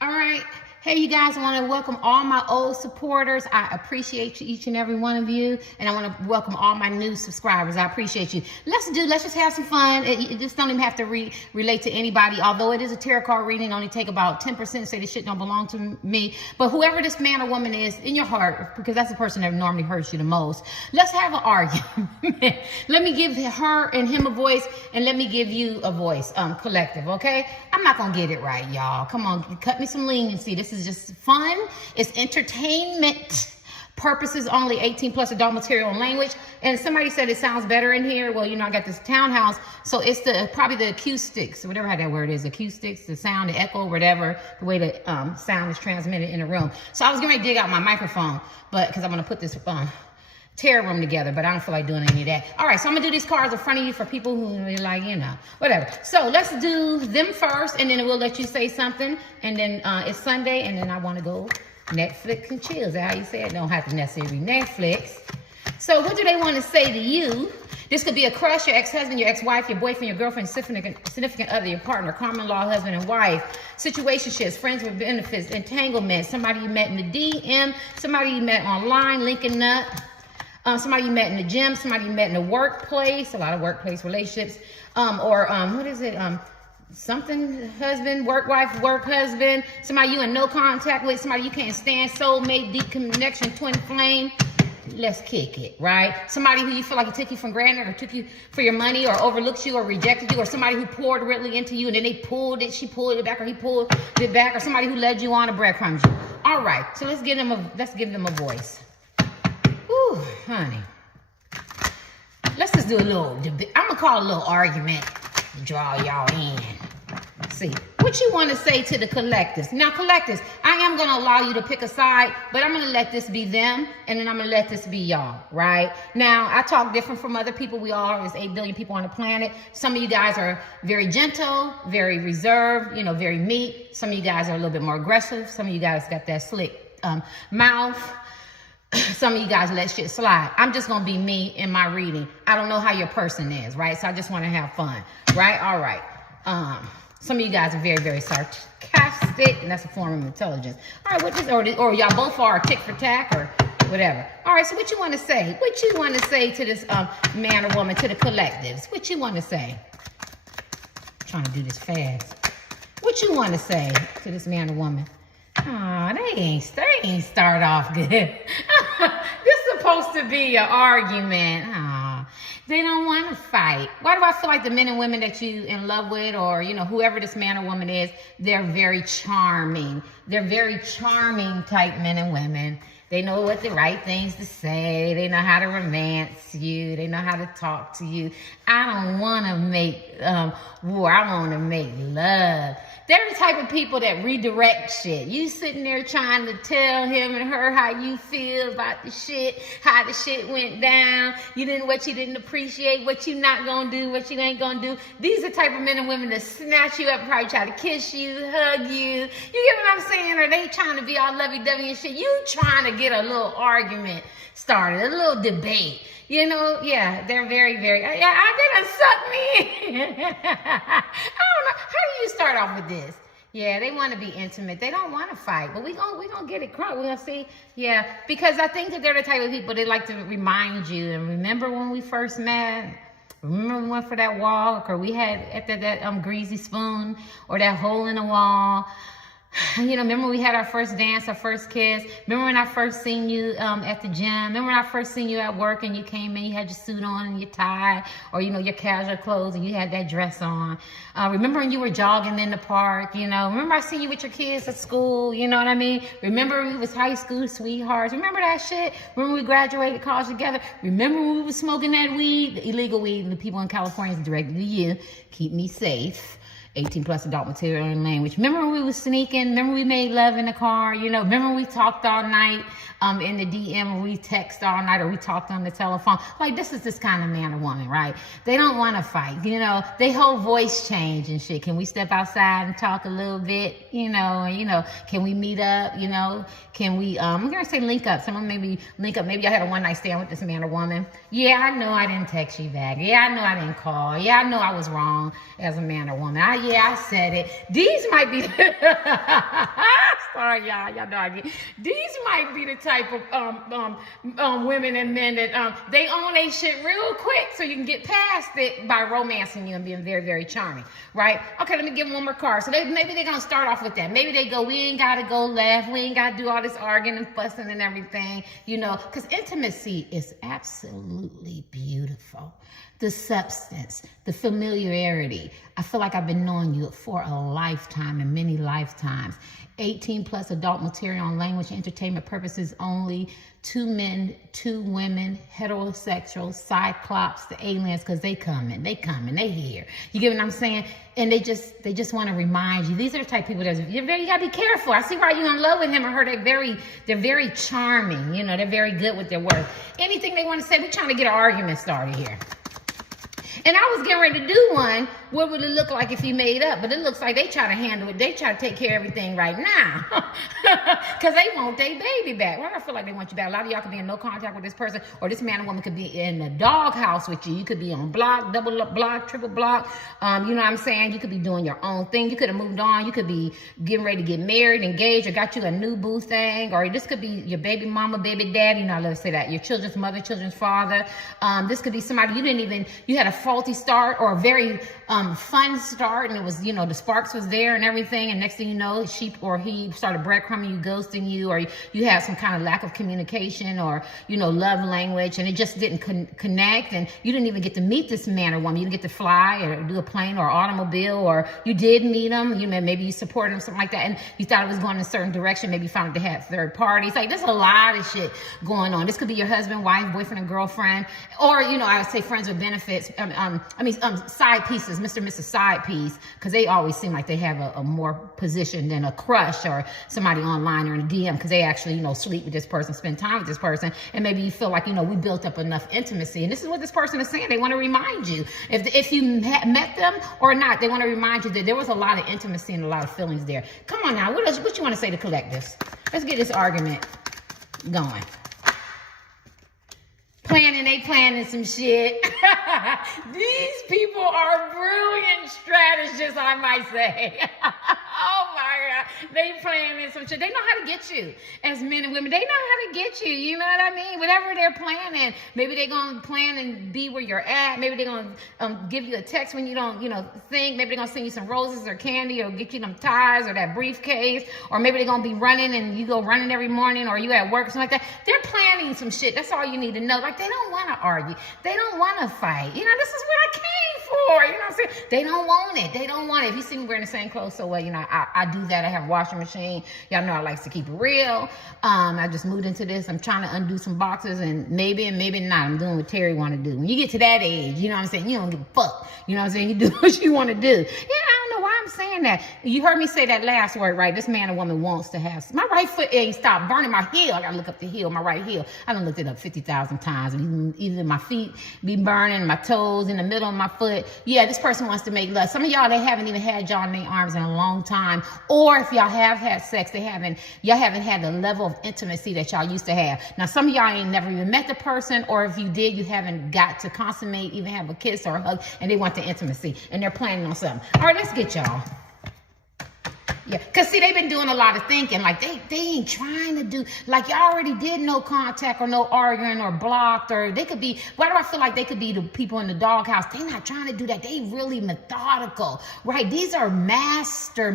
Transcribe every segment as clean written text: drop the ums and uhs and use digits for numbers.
All right. Hey, you guys, I want to welcome all my old supporters. I appreciate you, each and every one of you. And I want to welcome all my new subscribers. I appreciate you. Let's just have some fun. It just don't even have to relate to anybody. Although it is a tarot card reading, only take about 10% say this shit don't belong to me. But whoever this man or woman is in your heart, because that's the person that normally hurts you the most, let's have an argument. Let me give her and him a voice, and let me give you a voice, collective, okay? I'm not going to get it right, y'all. Come on, cut me some leniency. This is just fun. It's entertainment purposes only, 18 plus adult material and language. And somebody said it sounds better in here. Well, you know, I got this townhouse, so it's probably the acoustics, whatever how that word is, acoustics, the sound, the echo, whatever, the way the sound is transmitted in the room. So I was getting ready to dig out my microphone, but because I'm going to put this tarot room together, but I don't feel like doing any of that. All right, so I'm gonna do these cards in front of you for people who are like, you know, whatever. So let's do them first, and then we'll let you say something. And then it's Sunday, and then I want to go Netflix and chill. Is that how you say it? Don't have to necessarily be Netflix. So what do they want to say to you? This could be a crush, your ex-husband, your ex-wife, your boyfriend, your girlfriend, significant other, your partner, common law husband and wife, situationships, friends with benefits, entanglement, somebody you met in the DM, somebody you met online, linking up. Somebody you met in the gym, somebody you met in the workplace, a lot of workplace relationships, what is it? Something husband, work wife, work husband, somebody you in no contact with, somebody you can't stand, soulmate, deep connection, twin flame. Let's kick it, right? Somebody who you feel like he took you for granted, or took you for your money, or overlooked you, or rejected you, or somebody who poured really into you and then they pulled it, she pulled it back, or he pulled it back, or somebody who led you on, or breadcrumbs you. All right, so let's give them a voice. Ooh, honey. Let's just do a little debate. I'm gonna call it a little argument to draw y'all in. See what you want to say to the collectives. Now, collectives, I am gonna allow you to pick a side, but I'm gonna let this be them, and then I'm gonna let this be y'all, right? Now, I talk different from other people. We all, there's 8 billion people on the planet. Some of you guys are very gentle, very reserved, you know, very meek. Some of you guys are a little bit more aggressive. Some of you guys got that slick mouth. Some of you guys let shit slide. I'm just going to be me in my reading. I don't know how your person is, right? So I just want to have fun, right? All right. Some of you guys are very, very sarcastic, and that's a form of intelligence. All right, or y'all both are tick for tack or whatever. All right, so what you want to say? What you want to say to this man or woman, to the collectives? What you want to say? I'm trying to do this fast. What you want to say to this man or woman? Oh, they ain't start off good. This is supposed to be an argument. Oh, they don't want to fight. Why do I feel like the men and women that you in love with, or, you know, whoever this man or woman is, they're very charming. They're very charming type men and women. They know what the right things to say. They know how to romance you. They know how to talk to you. I don't want to make war. I want to make love. They're the type of people that redirect shit. You sitting there trying to tell him and her how you feel about the shit, how the shit went down. What you didn't appreciate, what you not gonna do, what you ain't gonna do. These are the type of men and women that snatch you up, probably try to kiss you, hug you. You get what I'm saying? Or they trying to be all lovey-dovey and shit. You trying to get a little argument started, a little debate. You know, yeah, they're very, very, yeah, they done suck me in. I don't know. How do you start off with this? Yeah, they want to be intimate. They don't want to fight, but we gonna get it crunk. We're gonna see. Yeah, because I think that they're the type of people that like to remind you. And remember when we first met? Remember we went for that walk, or we had at that greasy spoon, or that hole in the wall? You know, remember we had our first dance, our first kiss? Remember when I first seen you at the gym? Remember when I first seen you at work and you came in, you had your suit on and your tie, or, you know, your casual clothes, and you had that dress on? Remember when you were jogging in the park? You know, remember I seen you with your kids at school? You know what I mean? Remember we was high school sweethearts? Remember that shit? Remember we graduated college together? Remember when we was smoking that weed, the illegal weed, and the people in California is directed to you? Keep me safe. 18 plus adult material and language. Remember when we was sneaking? Remember we made love in the car? You know, remember we talked all night in the DM, or we text all night, or we talked on the telephone? Like, this is this kind of man or woman, right? They don't want to fight. You know, they whole voice change and shit. Can we step outside and talk a little bit? You know, can we meet up? You know, can we, I'm going to say link up. Someone maybe link up. Maybe I had a one night stand with this man or woman. Yeah, I know I didn't text you back. Yeah, I know I didn't call. Yeah, I know I was wrong as a man or woman. Yeah, I said it. These might be, sorry, y'all know I get. These might be the type of women and men that they own their shit real quick so you can get past it by romancing you and being very, very charming, right? Okay, let me give them one more card. So maybe they're going to start off with that. Maybe they go, we ain't got to go left. We ain't got to do all this arguing and fussing and everything, you know, because intimacy is absolutely beautiful. The substance, the familiarity. I feel like I've been knowing you for a lifetime and many lifetimes. 18 plus adult material on language entertainment purposes only. 2 men, 2 women, heterosexual, cyclops, the aliens, because they coming, they here. You get what I'm saying? And they just want to remind you. These are the type of people that you gotta be careful. I see why you're in love with him or her. They're very charming. You know, they're very good with their words. Anything they want to say, we're trying to get an argument started here. And I was getting ready to do one. What would it look like if you made up? But it looks like they try to handle it. They try to take care of everything right now. Because they want their baby back. Well, I feel like they want you back. A lot of y'all could be in no contact with this person. Or this man or woman could be in the doghouse with you. You could be on block, double block, triple block. You know what I'm saying? You could be doing your own thing. You could have moved on. You could be getting ready to get married, engaged, or got you a new boo thing. Or this could be your baby mama, baby daddy. You know, let's say that. Your children's mother, children's father. This could be somebody you had a faulty start or a very fun start, and it was, you know, the sparks was there and everything, and next thing you know, she or he started breadcrumbing you, ghosting you, or you had some kind of lack of communication or, you know, love language, and it just didn't connect, and you didn't even get to meet this man or woman. You didn't get to fly or do a plane or automobile, or you did meet him, you know, maybe you supported him, something like that, and you thought it was going in a certain direction. Maybe you found out they had third parties. Like, there's a lot of shit going on. This could be your husband, wife, boyfriend, and girlfriend, or, you know, I would say friends with benefits. Side pieces, Mr. and Mrs. Side piece, because they always seem like they have a more position than a crush or somebody online or in a DM, because they actually, you know, sleep with this person, spend time with this person, and maybe you feel like, you know, we built up enough intimacy. And this is what this person is saying. They want to remind you, if you met them or not, they want to remind you that there was a lot of intimacy and a lot of feelings there. Come on now, what you want to say to collect this? Let's get this argument going. They planning some shit. These people are brilliant strategists, I might say. Oh my God. They planning some shit. They know how to get you as men and women. They know how to get you. You know what I mean? Whatever they're planning. Maybe they're going to plan and be where you're at. Maybe they're going to give you a text when you don't, you know, think. Maybe they're going to send you some roses or candy or get you them ties or that briefcase. Or maybe they're going to be running and you go running every morning, or you at work or something like that. They're planning some shit. That's all you need to know. Like, they don't want to argue. They don't want to fight. You know, this is what I came for. You know what I'm saying? They don't want it. They don't want it. If you see me wearing the same clothes so well, you know, I do that. I have a washing machine. Y'all know I like to keep it real. I just moved into this. I'm trying to undo some boxes, and maybe not. I'm doing what Terry want to do. When you get to that age, you know what I'm saying? You don't give a fuck. You know what I'm saying? You do what you want to do. Yeah, I don't know why I'm saying that. You heard me say that last word, right? This man or woman wants to have. My right foot ain't stopped burning my heel. I got to look up the heel, my right heel. I done looked it up 50,000 times. Even my feet be burning, my toes in the middle of my foot. Yeah, this person wants to make love. Some of y'all, they haven't even had y'all in their arms in a long time. Or if y'all have had sex, y'all haven't had the level of intimacy that y'all used to have. Now, some of y'all ain't never even met the person, or if you did, you haven't got to consummate, even have a kiss or a hug, and they want the intimacy, and they're planning on something. All right, let's get y'all. Yeah, because see, they've been doing a lot of thinking. Like, they ain't trying to do, like, y'all already did no contact or no arguing or blocked, or they could be, why do I feel like they could be the people in the doghouse? They're not trying to do that. They really methodical, right? These are master,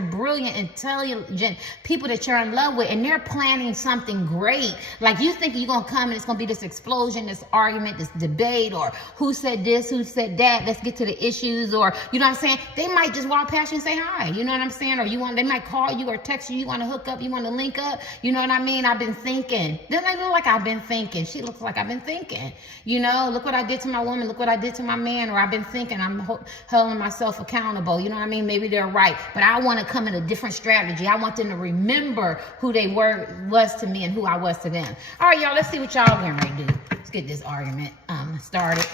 brilliant, intelligent people that you're in love with, and they're planning something great. Like, you think you're going to come and it's going to be this explosion, this argument, this debate, or who said this, who said that, let's get to the issues, or, you know what I'm saying? They might just walk past you and say hi, you know what I'm saying? Or they might call you or text you want to hook up, you want to link up, you know what I mean? I've been thinking. Doesn't it look like I've been thinking? She looks like I've been thinking. You know, look what I did to my woman, look what I did to my man, or I've been thinking, I'm holding myself accountable, you know what I mean? Maybe they're right, but I want to come in a different strategy. I want them to remember who they was to me and who I was to them. All right, y'all, let's see what y'all getting ready to do. Let's get this argument started.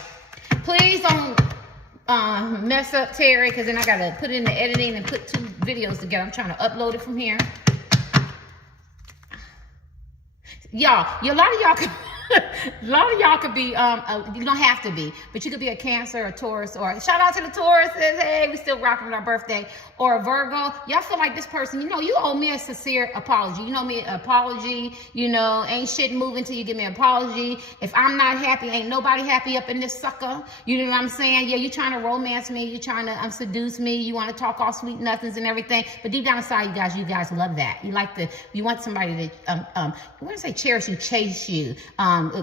Please don't mess up Terry, because then I gotta put it in the editing and put 2 videos together. I'm trying to upload it from here. Y'all, a lot of y'all A lot of y'all could be, you don't have to be, but you could be a Cancer, a Taurus, or shout out to the Tauruses. Hey, we still rocking with our birthday. Or a Virgo. Y'all feel like this person, you owe me a sincere apology. You know me, apology, ain't shit moving till you give me an apology. If I'm not happy, ain't nobody happy up in this sucker. You know what I'm saying? Yeah, you trying to romance me. You trying to seduce me. You want to talk all sweet nothings and everything. But deep down inside, you guys love that. You want somebody to, I want to say cherish you, chase you,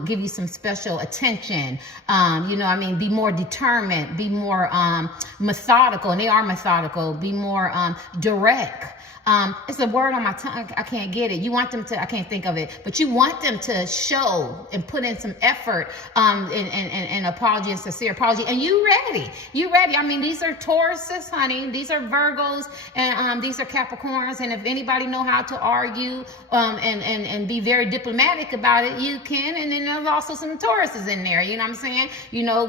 give you some special attention. Be more determined, be more methodical, and they are methodical. Be more direct. It's a word on my tongue. I can't get it. You want them to, I can't think of it, but you want them to show and put in some effort, and apology and sincere apology. And you ready. These are Tauruses, honey. These are Virgos, and these are Capricorns. And if anybody know how to argue, and be very diplomatic about it, you can. And then there's also some Tauruses in there. You know what I'm saying?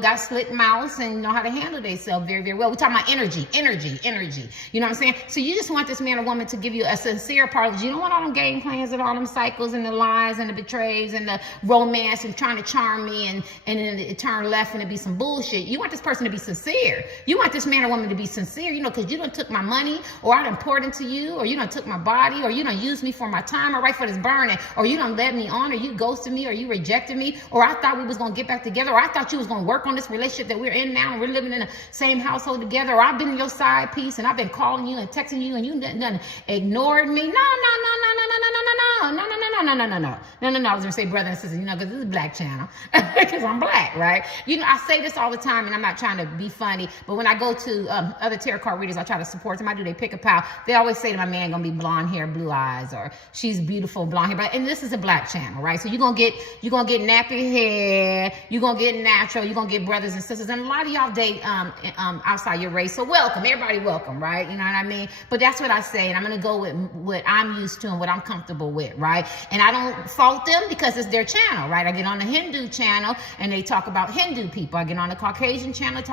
Got slit mouths and know how to handle themselves very, very well. We're talking about energy. You know what I'm saying? So you just want this man or woman to give you a sincere apology. You don't want all them game plans and all them cycles and the lies and the betrays and the romance and trying to charm me and then it turn left and it be some bullshit. You want this person to be sincere. You want this man or woman to be sincere, because you done took my money, or I done poured into you, or you done took my body, or you done used me for my time, or right for this burning, or you done led me on, or you ghosted me, or you rejected me, or I thought we was going to get back together, or I thought you was going to work on this relationship that we're in now and we're living in the same household together, or I've been your side piece and I've been calling you and texting you and you done ignored me. No. I was gonna say brother and sister, because this is a black channel, because I'm black, right? I say this all the time, and I'm not trying to be funny, but when I go to other tarot card readers, I try to support them. I do. They pick a pal. They always say to my man, gonna be blonde hair, blue eyes, or she's beautiful, blonde hair. And this is a black channel, right? So you're gonna get nappy hair, you're gonna get natural, you're gonna get brothers and sisters, and a lot of y'all date outside your race. So welcome, everybody, welcome, right? You know what I mean? But that's what I say, and I'm gonna go with what I'm used to and what I'm comfortable with, right? And I don't fault them because it's their channel, right? I get on the Hindu channel and they talk about Hindu people. I get on the Caucasian channel,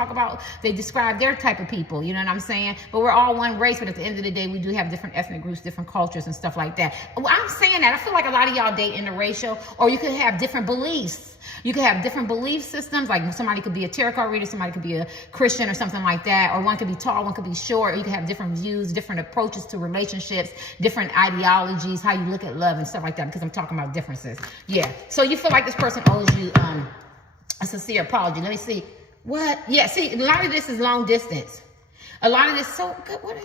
they describe their type of people, you know what I'm saying? But we're all one race, but at the end of the day, we do have different ethnic groups, different cultures and stuff like that. Well, I'm saying that, I feel like a lot of y'all date interracial, or you could have different beliefs. You could have different belief systems, like somebody could be a tarot card reader, somebody could be a Christian or something like that, or one could be tall, one could be short, or you could have different views, different approaches to relationships, different ideologies, how you look at love and stuff like that, because I'm talking about differences. Yeah, so you feel like this person owes you a sincere apology. Let me see. What? Yeah, see, a lot of this is long distance. A lot of this, so good. What is,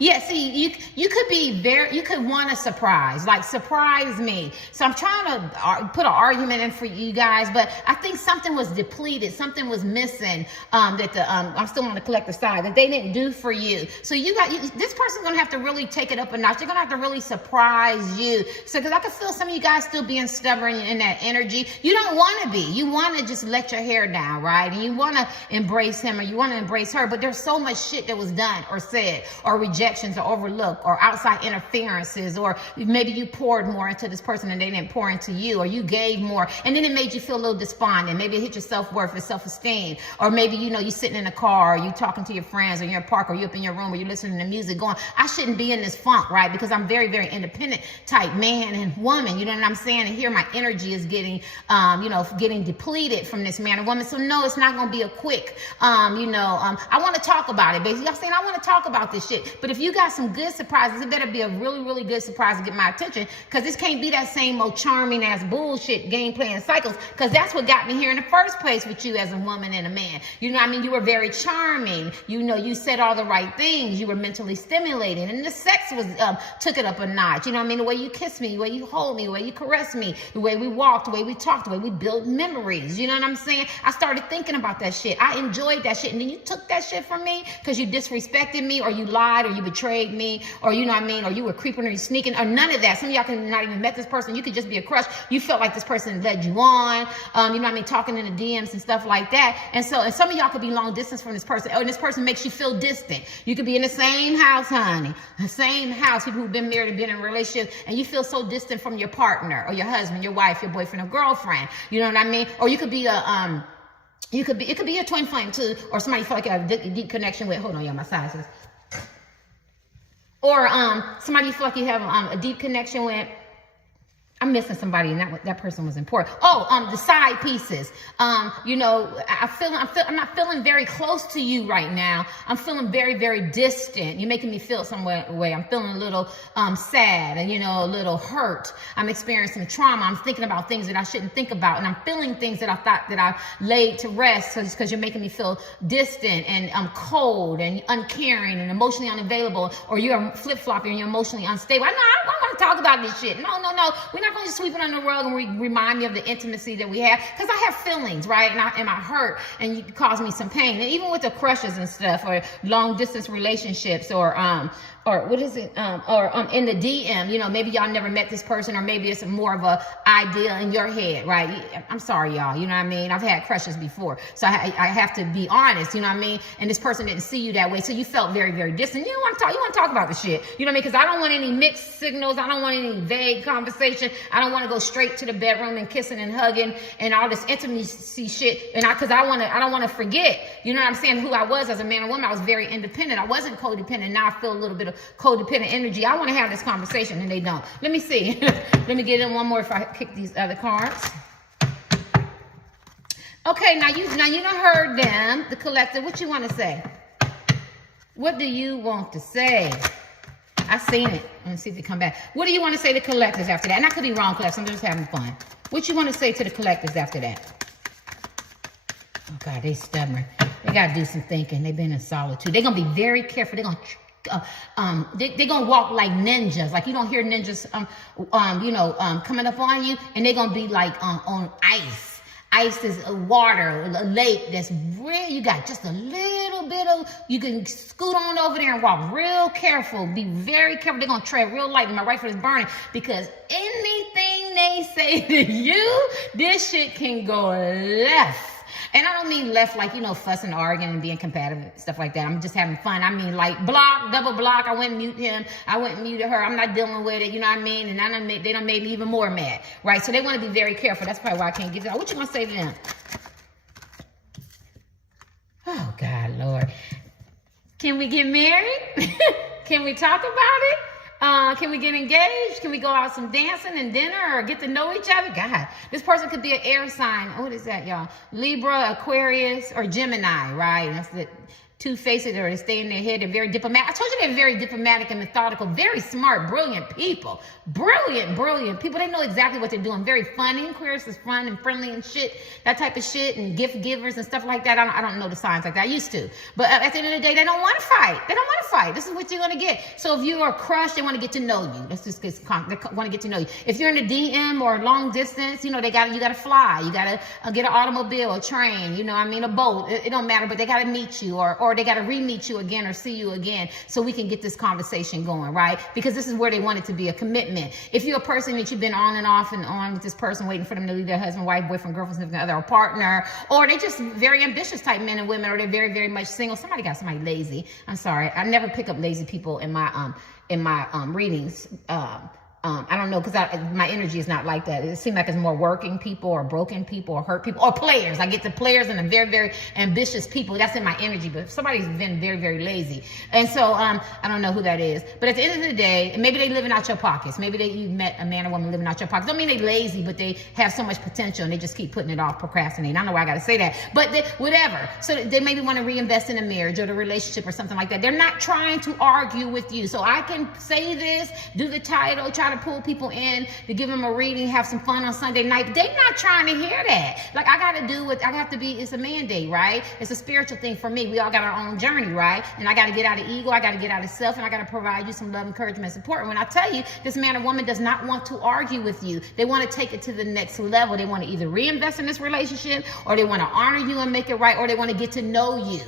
yeah. See, you could be you could want a surprise, like surprise me. So I'm trying to put an argument in for you guys, but I think something was depleted, something was missing, that I'm still on the collective side, that they didn't do for you. So this person's gonna have to really take it up a notch. They're gonna have to really surprise you. So, because I can feel some of you guys still being stubborn in that energy. You don't want to be. You want to just let your hair down, right? And you want to embrace him or you want to embrace her, but there's so much shit that was done or said, or rejections or overlooked, or outside interferences, or maybe you poured more into this person and they didn't pour into you, or you gave more and then it made you feel a little despondent. Maybe it hit your self-worth or self-esteem, or maybe you sitting in a car, or you talking to your friends, or you're in a park, or you up in your room, or you're listening to music going, I shouldn't be in this funk, right? Because I'm very, very independent type man and woman, you know what I'm saying? And here my energy is getting getting depleted from this man or woman. So no, it's not gonna be a quick I want to talk about it, basically. I'm saying I want to talk about this shit. But if you got some good surprises, it better be a really, really good surprise to get my attention, because this can't be that same old charming ass bullshit game playing cycles, because that's what got me here in the first place with you as a woman and a man. You know what I mean? You were very charming. You said all the right things. You were mentally stimulating, and the sex was took it up a notch. You know what I mean? The way you kissed me, the way you hold me, the way you caressed me, the way we walked, the way we talked, the way we built memories. You know what I'm saying? I started thinking about that shit. I enjoyed that shit, and then you took that shit from me because you disrespected me, or you lied, or you betrayed me, or you know what I mean, or you were creeping, or you sneaking, or none of that. Some of y'all can not even met this person. You could just be a crush. You felt like this person led you on, you know what I mean, talking in the DMs and stuff like that. And some of y'all could be long distance from this person, or this person makes you feel distant. You could be in the same house, honey, the same house, people who've been married and been in relationships, and you feel so distant from your partner, or your husband, your wife, your boyfriend, or girlfriend. You know what I mean? Or you could be it could be a twin flame too, or somebody you feel like you have a deep connection with. Hold on, y'all, my sizes. Or somebody you feel like you have a deep connection with, I'm missing somebody, and that person was important. Oh, the side pieces. You know, I'm not feeling very close to you right now. I'm feeling very, very distant. You're making me feel some way. I'm feeling a little sad, and a little hurt. I'm experiencing trauma. I'm thinking about things that I shouldn't think about, and I'm feeling things that I thought that I laid to rest because you're making me feel distant and cold and uncaring and emotionally unavailable, or you're flip-flopping and you're emotionally unstable. I don't want to talk about this shit. No. We're not going to sweep it under the rug and remind me of the intimacy that we have, because I have feelings, right? And I hurt, and you cause me some pain. And even with the crushes and stuff, or long distance relationships, or what is it? In the DM, maybe y'all never met this person, or maybe it's more of a idea in your head, right? I'm sorry, y'all. You know what I mean? I've had crushes before, so I have to be honest. You know what I mean? And this person didn't see you that way, so you felt very, very distant. You want to talk about the shit. You know what I mean? Because I don't want any mixed signals. I don't want any vague conversation. I don't want to go straight to the bedroom and kissing and hugging and all this intimacy shit. And I don't want to forget. You know what I'm saying? Who I was as a man and woman. I was very independent. I wasn't codependent. Now I feel a little bit of codependent energy. I want to have this conversation, and they don't. Let me see. Let me get in one more if I kick these other cards. Okay, now you done heard them, the collective. What you want to say? What do you want to say? I seen it. Let me see if they come back. What do you want to say to collectives after that? And I could be wrong, collectives. I'm just having fun. What you want to say to the collectives after that? Oh God, they stubborn. They gotta do some thinking. They've been in solitude. They're gonna be very careful. They're gonna they're gonna walk like ninjas. Like you don't hear ninjas coming up on you, and they're gonna be like on ice. Ice is a water, a lake that's real. You got just a little bit of, you can scoot on over there and walk real careful. Be very careful. They're going to tread real light. My rifle is burning, because anything they say to you, this shit can go left. And I don't mean left like, fussing, arguing, and being competitive and stuff like that. I'm just having fun. I mean like block, double block. I went and mute him. I went and muted her. I'm not dealing with it. You know what I mean? And they done made me even more mad, right? So they want to be very careful. That's probably why I can't get to that. What you going to say to them? Oh, God, Lord. Can we get married? Can we talk about it? Can we get engaged? Can we go out some dancing and dinner, or get to know each other? God, this person could be an air sign. What is that, y'all? Libra, Aquarius, or Gemini, right? That's the two-faced, or they stay in their head. They're very diplomatic. I told you they're very diplomatic and methodical, very smart, brilliant people. Brilliant people. They know exactly what they're doing. Very funny. Aquarius is fun and friendly and shit, that type of shit, and gift givers and stuff like that. I don't know the signs like that. I used to. But at the end of the day, they don't want to fight. They don't want to fight. This is what you're going to get. So if you are crushed, they want to get to know you. They want to get to know you. If you're in the DM or long distance, you got to fly. You got to get an automobile, a train, a boat. It don't matter, but they got to meet you, or they got to re-meet you again or see you again, so we can get this conversation going, right? Because this is where they want it to be, a commitment. If you're a person that you've been on and off and on with this person, waiting for them to leave their husband, wife, boyfriend, girlfriend, significant other, or partner, or they're just very ambitious type men and women, or they're very, very much single. Somebody got somebody lazy. I'm sorry. I never pick up lazy people in my readings. I don't know, because my energy is not like that. It seems like it's more working people, or broken people, or hurt people, or players. I get the players and the very, very ambitious people. That's in my energy. But somebody's been very, very lazy. And so I don't know who that is. But at the end of the day, maybe they living out your pockets. Maybe you met a man or woman living out your pockets. Don't mean they lazy, but they have so much potential and they just keep putting it off, procrastinating. I don't know why I got to say that. But whatever. So they maybe want to reinvest in a marriage or the relationship or something like that. They're not trying to argue with you. So I can say this, do the title, try to pull people in to give them a reading, have some fun on Sunday night, but they're not trying to hear that. Like, I got to do what I have to be. It's a mandate, right? It's a spiritual thing for me. We all got our own journey, right? And I got to get out of ego. I got to get out of self, and I got to provide you some love, encouragement, support. And when I tell you, this man or woman does not want to argue with you. They want to take it to the next level. They want to either reinvest in this relationship, or they want to honor you and make it right, or they want to get to know you,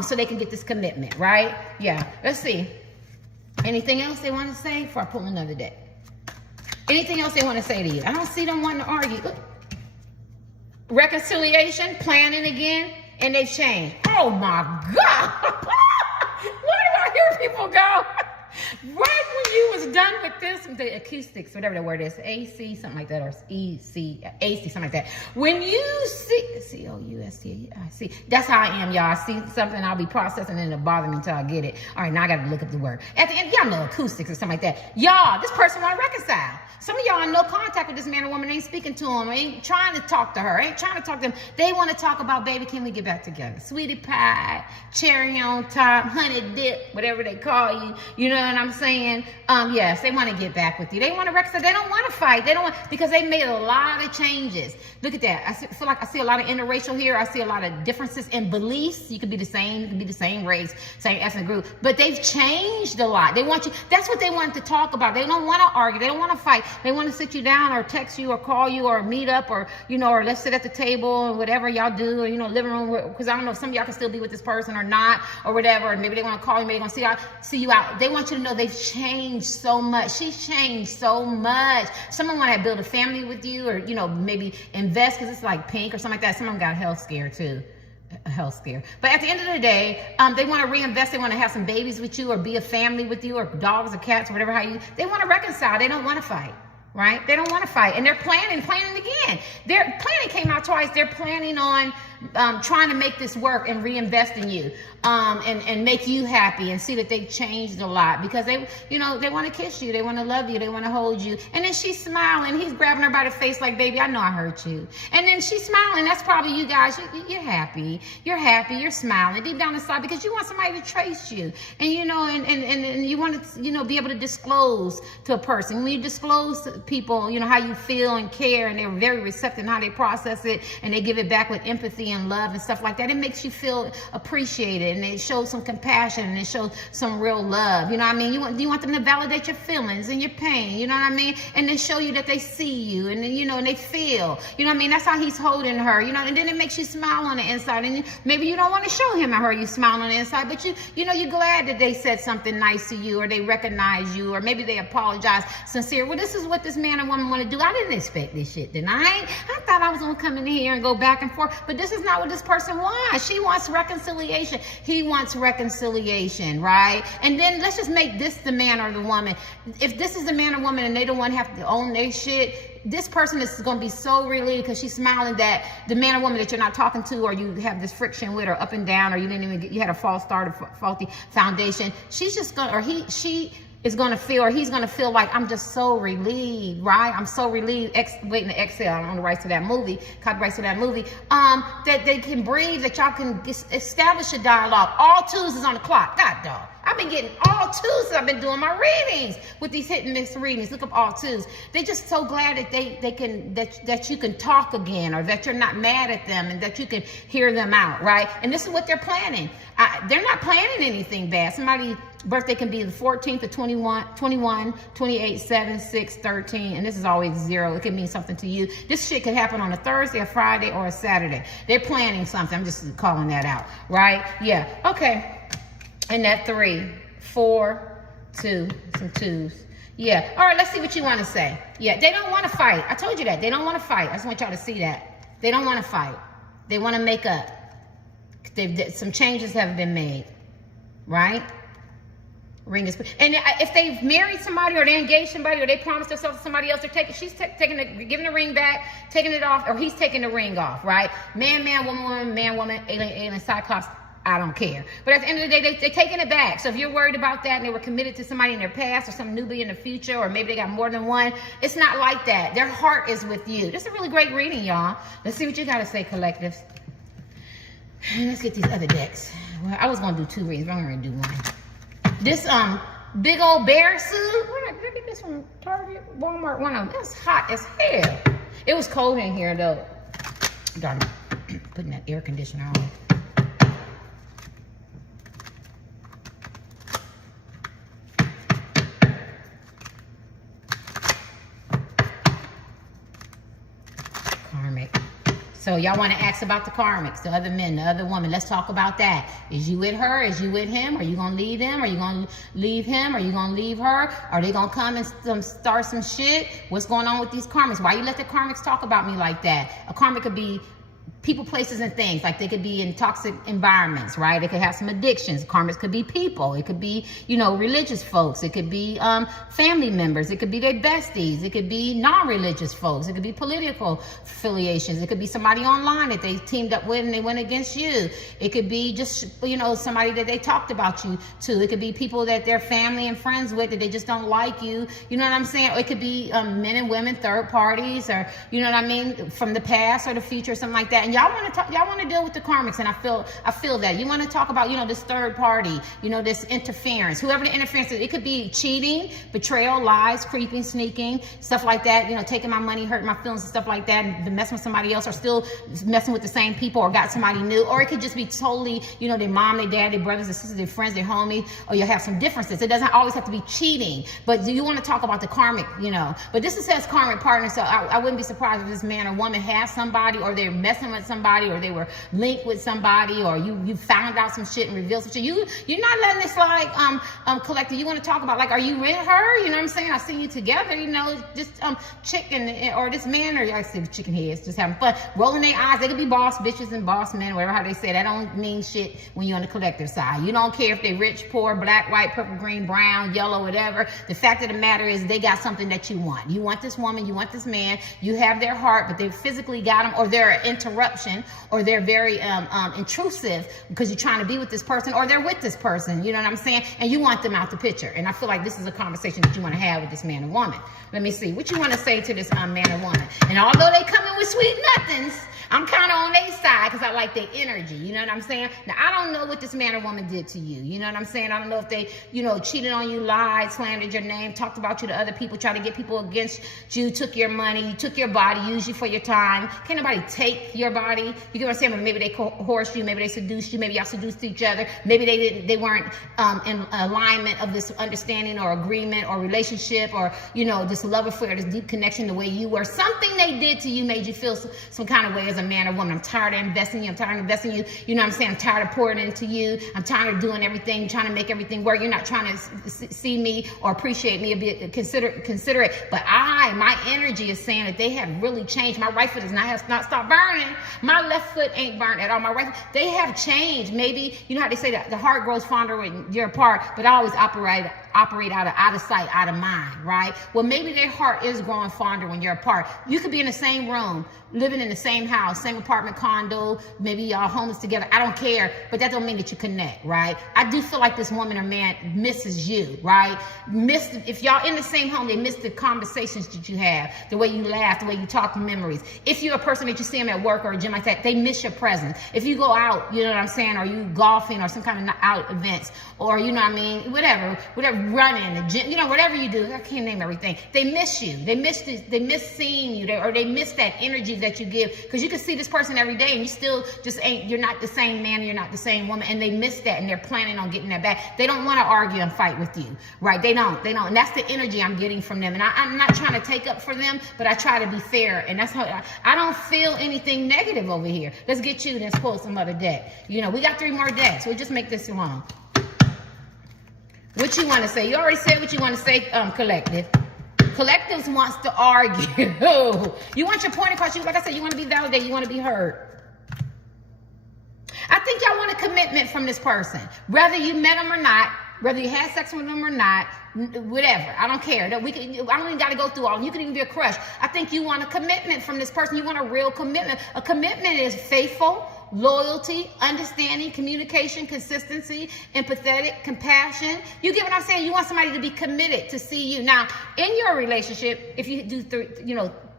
so they can get this commitment, right? Yeah. Let's see. Anything else they want to say before I pull another deck? Anything else they want to say to you? I don't see them wanting to argue. Look. Reconciliation, planning again, and they've changed. Oh my God. Where do I hear people go? Right when you was done with this, the acoustics, whatever the word is, AC, something like that, or AC, something like that. When you see, C-O-U-S-T-I-C, that's how I am, y'all. I see something, I'll be processing and it'll bother me until I get it. All right, now I got to look up the word. At the end, y'all know acoustics or something like that. Y'all, this person want to reconcile. Some of y'all in no contact with this man or woman, ain't speaking to him, ain't trying to talk to her, ain't trying to talk to them. They want to talk about, baby, can we get back together? Sweetie pie, cherry on top, honey dip, whatever they call you. You know what I'm saying? Yes, they want to get back with you. They want to reconcile. They don't want to fight. They don't want, because they made a lot of changes. Look at that. I feel like I see a lot of interracial here. I see a lot of differences in beliefs. You could be the same. You could be the same race, same ethnic group, but they've changed a lot. They want you. That's what they want to talk about. They don't want to argue. They don't want to fight. They want to sit you down or text you or call you or meet up or, you know, or let's sit at the table or whatever y'all do, or, you know, living room, because I don't know if some of y'all can still be with this person or not or whatever, or maybe they want to call you, maybe they're going to see you out. They want you to know they've changed so much. She's changed so much. Someone want to build a family with you, or, you know, maybe invest because it's like pink or something like that. Someone got a health scare too. A health scare. But at the end of the day, they want to reinvest. They want to have some babies with you or be a family with you, or dogs or cats or whatever. They want to reconcile. They don't want to fight. Right? They don't want to fight. And they're planning again. Their planning came out twice. They're planning on trying to make this work and reinvest in you, and make you happy, and see that they've changed a lot, because they, you know, they want to kiss you, they want to love you, they want to hold you. And then she's smiling. He's grabbing her by the face like, baby, I know I hurt you. And then she's smiling. That's probably you guys. You're happy. You're happy. You're smiling deep down inside because you want somebody to trace you. And, you know, and you want to, you know, be able to disclose to a person. When you disclose to people, you know, how you feel and care, and they're very receptive in how they process it, and they give it back with empathy and love and stuff like that, it makes you feel appreciated, and it shows some compassion, and it shows some real love. You know what I mean? You want them to validate your feelings and your pain, you know what I mean? And then show you that they see you, and then, you know, and they feel, you know what I mean? That's how he's holding her, you know, and then it makes you smile on the inside. And maybe you don't want to show him or her you smile on the inside, but you know, you're glad that they said something nice to you, or they recognize you, or maybe they apologize sincere. Well, this is what this man or woman want to do. I didn't expect this shit tonight. I thought I was going to come in here and go back and forth, but this is not what this person wants. She wants reconciliation. He wants reconciliation, right? And then let's just make this the man or the woman. If this is the man or woman and they don't want to have to own their shit, this person is going to be so relieved because she's smiling that the man or woman that you're not talking to, or you have this friction with, or up and down, or you didn't even get, you had a false start or faulty foundation. She's just going to, or she is going to feel, or he's going to feel like, I'm just so relieved, right? I'm so relieved, waiting to exhale on the rights to that movie, copyrights to that movie, that they can breathe, that y'all can establish a dialogue. All Tuesdays on the clock. God, dog. I've been getting all twos. I've been doing my readings with these hit and miss readings. Look up all twos. They're just so glad that they can, that you can talk again, or that you're not mad at them, and that you can hear them out, right? And this is what they're planning. They're not planning anything bad. Somebody's birthday can be the 14th, the 21, 28, 7, 6, 13, and this is always 0. It can mean something to you. This shit could happen on a Thursday, a Friday, or a Saturday. They're planning something. I'm just calling that out, right? Yeah. Okay. And that 3, 4, 2, some 2s. Yeah. All right, let's see what you want to say. Yeah, they don't want to fight. I told you that. They don't want to fight. I just want y'all to see that. They don't want to fight. They want to make up. Some changes have been made, right? Ring is, and if they've married somebody, or they engaged somebody, or they promised themselves to somebody else, giving the ring back, taking it off, or he's taking the ring off, right? Man, woman, man, woman, alien, cyclops. I don't care. But at the end of the day, they're taking it back. So if you're worried about that, and they were committed to somebody in their past, or some newbie in the future, or maybe they got more than one, it's not like that. Their heart is with you. This is a really great reading, y'all. Let's see what you got to say, collectives. Let's get these other decks. Well, I was going to do 2 readings, but I'm going to do 1. This big old bear suit. Where did I get this from? Target, Walmart, one of them. It's hot as hell. It was cold in here, though. Darn it. Putting that air conditioner on. Karmic. So y'all want to ask about the karmics, the other men, the other woman. Let's talk about that. Is you with her? Is you with him? Are you going to leave them? Are you going to leave him? Are you going to leave her? Are they going to come and start some shit? What's going on with these karmics? Why you let the karmics talk about me like that? A karmic could be people, places, and things. Like they could be in toxic environments, right? They could have some addictions. Karmics could be people. It could be, you know, religious folks. It could be family members. It could be their besties. It could be non-religious folks. It could be political affiliations. It could be somebody online that they teamed up with and they went against you. It could be just, you know, somebody that they talked about you to. It could be people that they're family and friends with that they just don't like you. You know what I'm saying? Or it could be men and women, third parties, or, you know what I mean, from the past or the future, or something like that. And y'all want to talk, y'all want to deal with the karmics, and I feel that you want to talk about, you know, this third party, you know, this interference, whoever the interference is. It could be cheating, betrayal, lies, creeping, sneaking, stuff like that. You know, taking my money, hurting my feelings, and stuff like that, and messing with somebody else, or still messing with the same people, or got somebody new. Or it could just be totally, you know, their mom, their dad, their brothers, their sisters, their friends, their homies, or you'll have some differences. It doesn't always have to be cheating, but do you want to talk about the karmic, you know? But this says karmic partner, so I wouldn't be surprised if this man or woman has somebody, or they're messing with somebody, or they were linked with somebody, or you found out some shit and revealed some shit. You're not letting this slide, collective. You want to talk about, like, are you with her? You know what I'm saying? I see you together, you know, just chicken, or this man, or I see chicken heads, just having fun, rolling their eyes. They could be boss bitches and boss men, whatever how they say. That don't mean shit when you're on the collective side. You don't care if they're rich, poor, black, white, purple, green, brown, yellow, whatever. The fact of the matter is they got something that you want. You want this woman, you want this man, you have their heart, but they physically got them, or they're an interruption, or they're very intrusive because you're trying to be with this person, or they're with this person, you know what I'm saying? And you want them out the picture. And I feel like this is a conversation that you want to have with this man or woman. Let me see what you want to say to this man or woman. And although they come in with sweet nothings, I'm kind of on their side because I like their energy. You know what I'm saying? Now, I don't know what this man or woman did to you. You know what I'm saying? I don't know if they, you know, cheated on you, lied, slandered your name, talked about you to other people, tried to get people against you, took your money, took your body, used you for your time. Can't nobody take your body. You get what I'm saying? But maybe they coerced you, maybe they seduced you, maybe y'all seduced each other. Maybe they weren't in alignment of this understanding or agreement or relationship, or, you know, this love affair, this deep connection the way you were. Something they did to you made you feel some kind of way as a man or woman. I'm tired of investing in you. I'm tired of investing in you. You know what I'm saying? I'm tired of pouring into you. I'm tired of doing everything, trying to make everything work. You're not trying to see me or appreciate me, or be considerate. But my energy is saying that they have really changed. My right foot has not stopped burning. My left foot ain't burnt at all. My right foot, they have changed. Maybe, you know how they say that the heart grows fonder when you're apart, but I always operate out of sight, out of mind, right? Well, maybe their heart is growing fonder when you're apart. You could be in the same room, living in the same house, same apartment, condo, maybe y'all homeless together. I don't care, but that don't mean that you connect, right? I do feel like this woman or man misses you, right? If y'all in the same home, they miss the conversations that you have, the way you laugh, the way you talk, the memories. If you're a person that you see them at work or a gym like that, they miss your presence. If you go out, you know what I'm saying, or you golfing or some kind of out events, or, you know what I mean, whatever, running, the gym, you know, whatever you do, I can't name everything. They miss you. They miss seeing you, or they miss that energy that you give, because you can see this person every day and you still just you're not the same man, you're not the same woman, and they miss that, and they're planning on getting that back. They don't want to argue and fight with you, right? They don't, and that's the energy I'm getting from them. And I'm not trying to take up for them, but I try to be fair, and that's how I don't feel anything negative over here. Let's get you, let's pull some other deck. You know, we got 3 more decks. We'll just make this long. What you want to say? You already said what you want to say, collective. Collectives wants to argue. You want your point across. Like I said, you want to be validated. You want to be heard. I think y'all want a commitment from this person. Whether you met them or not, whether you had sex with them or not, whatever. I don't care. I don't even got to go through all. You can even be a crush. I think you want a commitment from this person. You want a real commitment. A commitment is faithful, loyalty, understanding, communication, consistency, empathetic, compassion. You get what I'm saying? You want somebody to be committed to see you. Now, in your relationship, if you do,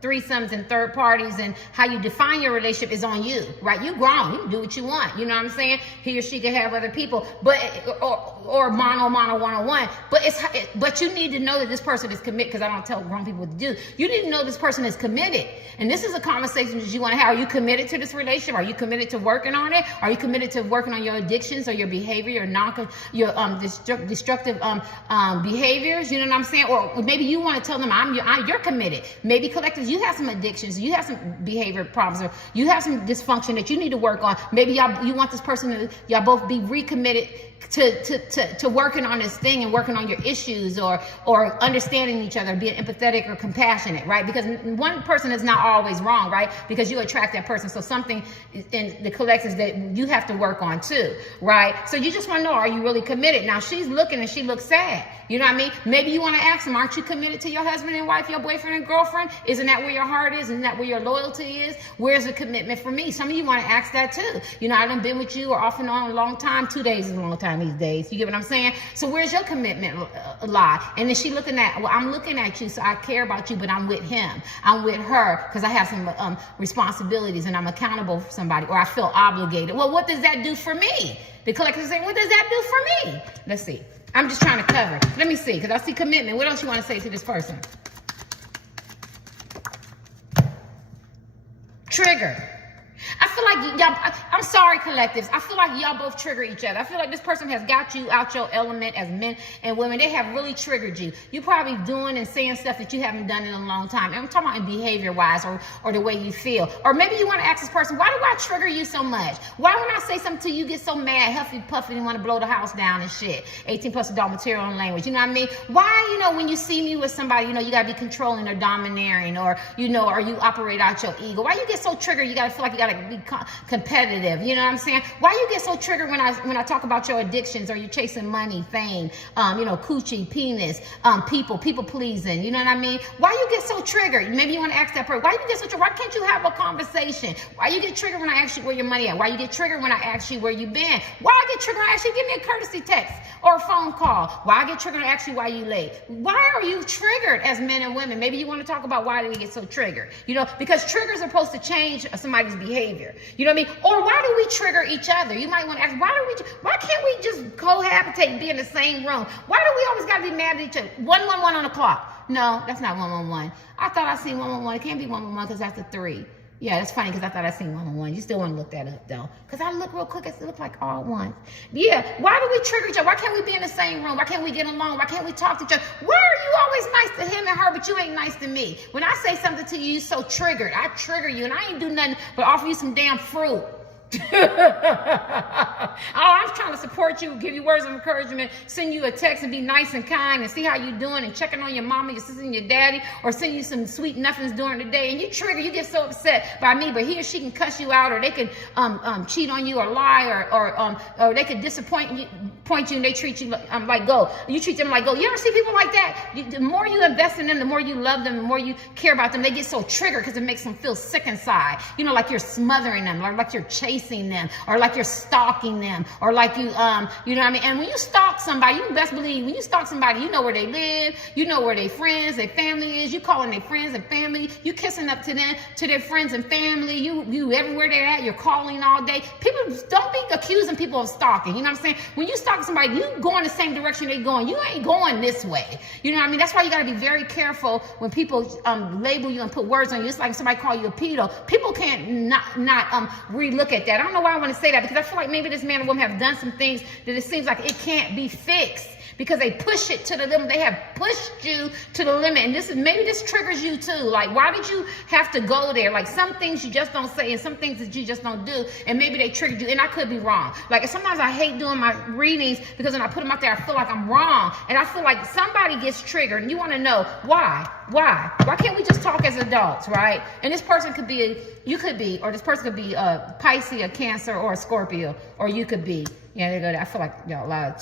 threesomes and third parties, and how you define your relationship is on you, right? You grown, you can do what you want, you know what I'm saying? He or she can have other people, but or mono one-on-one, but you need to know that this person is committed, because I don't tell grown people what to do. You need to know this person is committed, and this is a conversation that you want to have. Are you committed to this relationship? Are you committed to working on it? Are you committed to working on your addictions or your behavior, your destructive behaviors? You know what I'm saying? Or maybe you want to tell them you're committed. Maybe collective, Connectors, you have some addictions, you have some behavior problems, or you have some dysfunction that you need to work on. Maybe you want this person to, y'all both be recommitted to working on this thing and working on your issues, or understanding each other, being empathetic or compassionate, right? Because one person is not always wrong, right? Because you attract that person. So something in the collectives that you have to work on too, right? So you just want to know, are you really committed? Now she's looking and she looks sad. You know what I mean? Maybe you want to ask them, aren't you committed to your husband and wife, your boyfriend and girlfriend? Isn't that where your heart is? Isn't that where your loyalty is? Where's the commitment for me? Some of you want to ask that too. You know, I done been with you or off and on a long time. 2 days is a long time these days. You get what I'm saying? So where's your commitment lie? And then she looking at, well, I'm looking at you, so I care about you, but I'm with him. I'm with her because I have some responsibilities and I'm accountable for somebody, or I feel obligated. Well, what does that do for me? The collective say, what does that do for me? Let's see. I'm just trying to cover. Let me see, because I see commitment. What else you want to say to this person? Trigger. I feel like y'all, I'm sorry, collectives. I feel like y'all both trigger each other. I feel like this person has got you out your element as men and women. They have really triggered you. You probably doing and saying stuff that you haven't done in a long time. And I'm talking about in behavior-wise, or the way you feel. Or maybe you want to ask this person, why do I trigger you so much? Why when I say something to you, you get so mad, huffy, puffy, and want to blow the house down and shit? 18+ adult material and language. You know what I mean? Why, you know, when you see me with somebody, you know, you got to be controlling or domineering, or, you know, or you operate out your ego. Why you get so triggered? You got to feel like you got to be competitive. You know what I'm saying? Why you get so triggered when I talk about your addictions, or you're chasing money, fame, you know, coochie, penis, people pleasing? You know what I mean? Why you get so triggered? Maybe you want to ask that person, why you get so triggered? Why can't you have a conversation? Why you get triggered when I ask you where your money at? Why you get triggered when I ask you where you been? Why I get triggered when I ask you give me a courtesy text or a phone call? Why I get triggered when I ask you why you late? Why are you triggered as men and women? Maybe you want to talk about why do we get so triggered? You know, because triggers are supposed to change somebody's behavior. You know what I mean? Or why do we trigger each other? You might want to ask, why can't we just cohabitate and be in the same room? Why do we always got to be mad at each other? 111 on the clock. No, that's not 111. I thought I seen 111. It can't be 111 because that's the 3. Yeah, that's funny because I thought I seen 111. You still want to look that up though, because I look real quick. It look like all one. Yeah. Why do we trigger each other? Why can't we be in the same room? Why can't we get along? Why can't we talk to each other? Why are you always nice to him and her, but you ain't nice to me? When I say something to you, you so triggered. I trigger you, and I ain't do nothing but offer you some damn fruit. I'm trying to support you, give you words of encouragement, send you a text and be nice and kind and see how you doing and checking on your mama, your sister, and your daddy, or send you some sweet nothings during the day, and you trigger, you get so upset by me, but he or she can cuss you out, or they can cheat on you or lie, or they can disappoint you and they treat you like gold. You treat them like gold. You ever see people like that? The more you invest in them, the more you love them, the more you care about them, they get so triggered because it makes them feel sick inside. You know, like you're smothering them, or like you're chasing them, or like you're stalking them, or like you know what I mean? And when you stalk somebody, you best believe when you stalk somebody, you know where they live, you know where their friends, their family is, you calling their friends and family, you kissing up to them, to their friends and family, you everywhere they're at, you're calling all day. People, don't be accusing people of stalking. You know what I'm saying? When you stalk somebody, you go in the same direction they're going. You ain't going this way. You know what I mean? That's why you got to be very careful when people label you and put words on you. It's like somebody call you a pedo. People can't not re-look at that. I don't know why I want to say that, because I feel like maybe this man and woman have done some things that it seems like it can't be fixed, because they push it to the limit. They have pushed you to the limit. And maybe this triggers you too. Like, why did you have to go there? Like, some things you just don't say and some things that you just don't do. And maybe they triggered you. And I could be wrong. Like, sometimes I hate doing my readings because when I put them out there, I feel like I'm wrong. And I feel like somebody gets triggered and you want to know why. Why can't we just talk as adults, right? And this person could be, or this person could be a Pisces, a Cancer, or a Scorpio, or you could be, yeah, there you go. I feel like y'all allowed.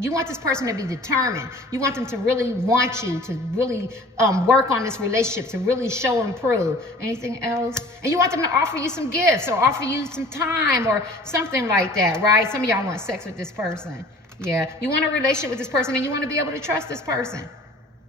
You want this person to be determined. You want them to really want you, to really work on this relationship, to really show and prove. Anything else? And you want them to offer you some gifts, or offer you some time, or something like that, right? Some of y'all want sex with this person. Yeah, you want a relationship with this person, and you want to be able to trust this person.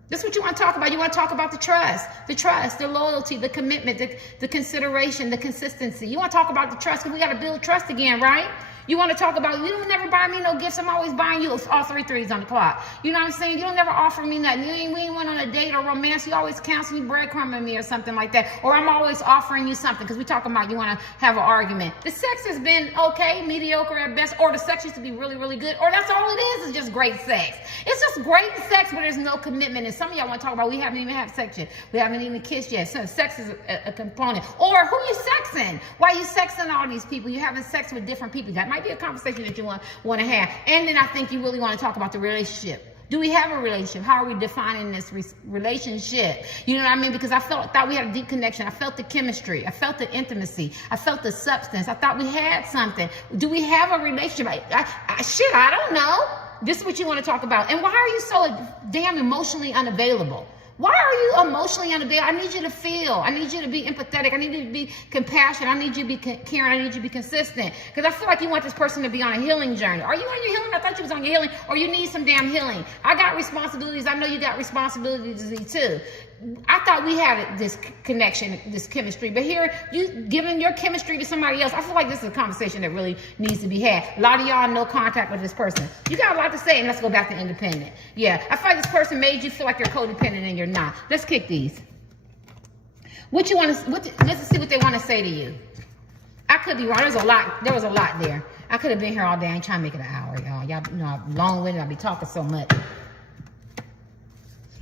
That's what you want to talk about. You want to talk about the trust, the loyalty, the commitment, the consideration, the consistency. You want to talk about the trust, because we got to build trust again, right? You want to talk about, you don't never buy me no gifts. I'm always buying you all 3 threes on the clock. You know what I'm saying? You don't never offer me nothing. We ain't went on a date or romance. You always counsel me, breadcrumbing me or something like that. Or I'm always offering you something because we talking about you want to have an argument. The sex has been okay, mediocre at best, or the sex used to be really, really good, or that's all it is just great sex. It's just great sex, but there's no commitment. And some of y'all want to talk about, we haven't even had sex yet. We haven't even kissed yet. So sex is a component. Or who you sexing? Why you sexing all these people? You having sex with different people. That might be a conversation that you want to have. And then I think you really want to talk about the relationship. Do we have a relationship? How are we defining this relationship? You know what I mean? Because I thought we had a deep connection. I felt the chemistry. I felt the intimacy. I felt the substance. I thought we had something. Do we have a relationship? I don't know. This is what you want to talk about. And why are you so damn emotionally unavailable? Why are you emotionally unavailable? I need you to feel. I need you to be empathetic. I need you to be compassionate. I need you to be caring. I need you to be consistent. Because I feel like you want this person to be on a healing journey. Are you on your healing? I thought you was on your healing. Or you need some damn healing. I got responsibilities. I know you got responsibilities too. I thought we had this connection, this chemistry. But here, you giving your chemistry to somebody else. I feel like this is a conversation that really needs to be had. A lot of y'all no contact with this person. You got a lot to say, and let's go back to independent. Yeah, I feel like this person made you feel like you're codependent and you're not. Let's kick these. What you want to? Let's see what they want to say to you. I could be wrong. There was a lot there. I could have been here all day. I ain't trying to make it an hour, y'all. Y'all, you know, I'm long-winded. I be talking so much.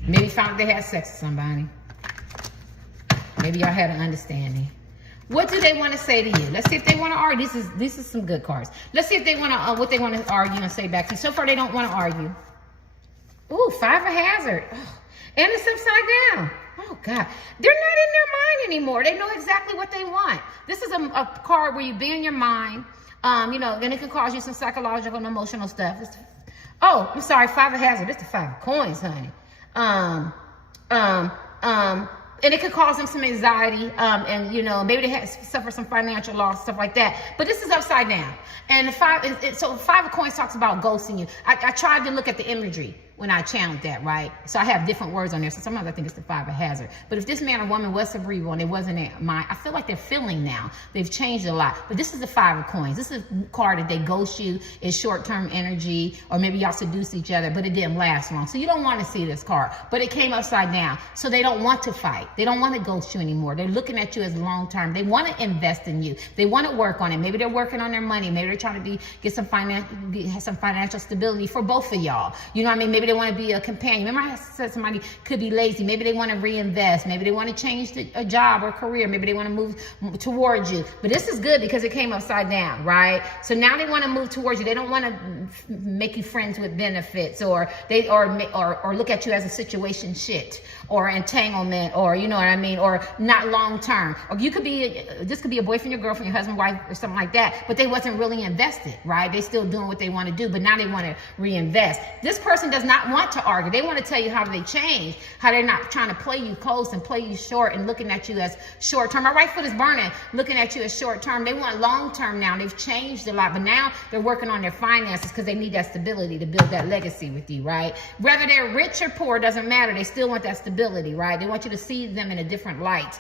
Maybe found they had sex with somebody. Maybe y'all had an understanding. What do they want to say to you? Let's see if they want to argue. This is some good cards. Let's see if they want to what they want to argue and say back to you. So far, they don't want to argue. Ooh, 5 of hazard. Oh, and it's upside down. Oh, God. They're not in their mind anymore. They know exactly what they want. This is a card where you be in your mind. You know, and it can cause you some psychological and emotional stuff. Oh, I'm sorry, 5 of hazard. It's the 5 of coins, honey. And it could cause them some anxiety, and you know, maybe they suffer some financial loss, stuff like that. But this is upside down. And the 5 of coins talks about ghosting you. I tried to look at the imagery when I channeled that, right? So I have different words on there. So sometimes I think it's the 5 of hazard. But if this man or woman was cerebral and it wasn't mine, I feel like they're feeling now. They've changed a lot. But this is the 5 of coins. This is a card that they ghost you. It's short-term energy, or maybe y'all seduce each other, but it didn't last long. So you don't want to see this card. But it came upside down. So they don't want to fight. They don't want to ghost you anymore. They're looking at you as long-term. They want to invest in you. They want to work on it. Maybe they're working on their money. Maybe they're trying to get some financial stability for both of y'all. You know what I mean? Maybe they want to be a companion. Remember I said somebody could be lazy. Maybe they want to reinvest. Maybe they want to change a job or career. Maybe they want to move towards you. But this is good because it came upside down, right? So now they want to move towards you. They don't want to make you friends with benefits, or look at you as a situation shit, or entanglement, or you know what I mean, or not long term. Or you could be, this could be a boyfriend, your girlfriend, your husband, wife, or something like that. But they wasn't really invested, right? They still doing what they want to do, but now they want to reinvest. This person does not want to argue. They want to tell you how they changed, how they're not trying to play you close and play you short and looking at you as short term. My right foot is burning, looking at you as short term. They want long term now. They've changed a lot, but now they're working on their finances because they need that stability to build that legacy with you, right? Whether they're rich or poor, doesn't matter. They still want that stability, right? They want you to see them in a different light.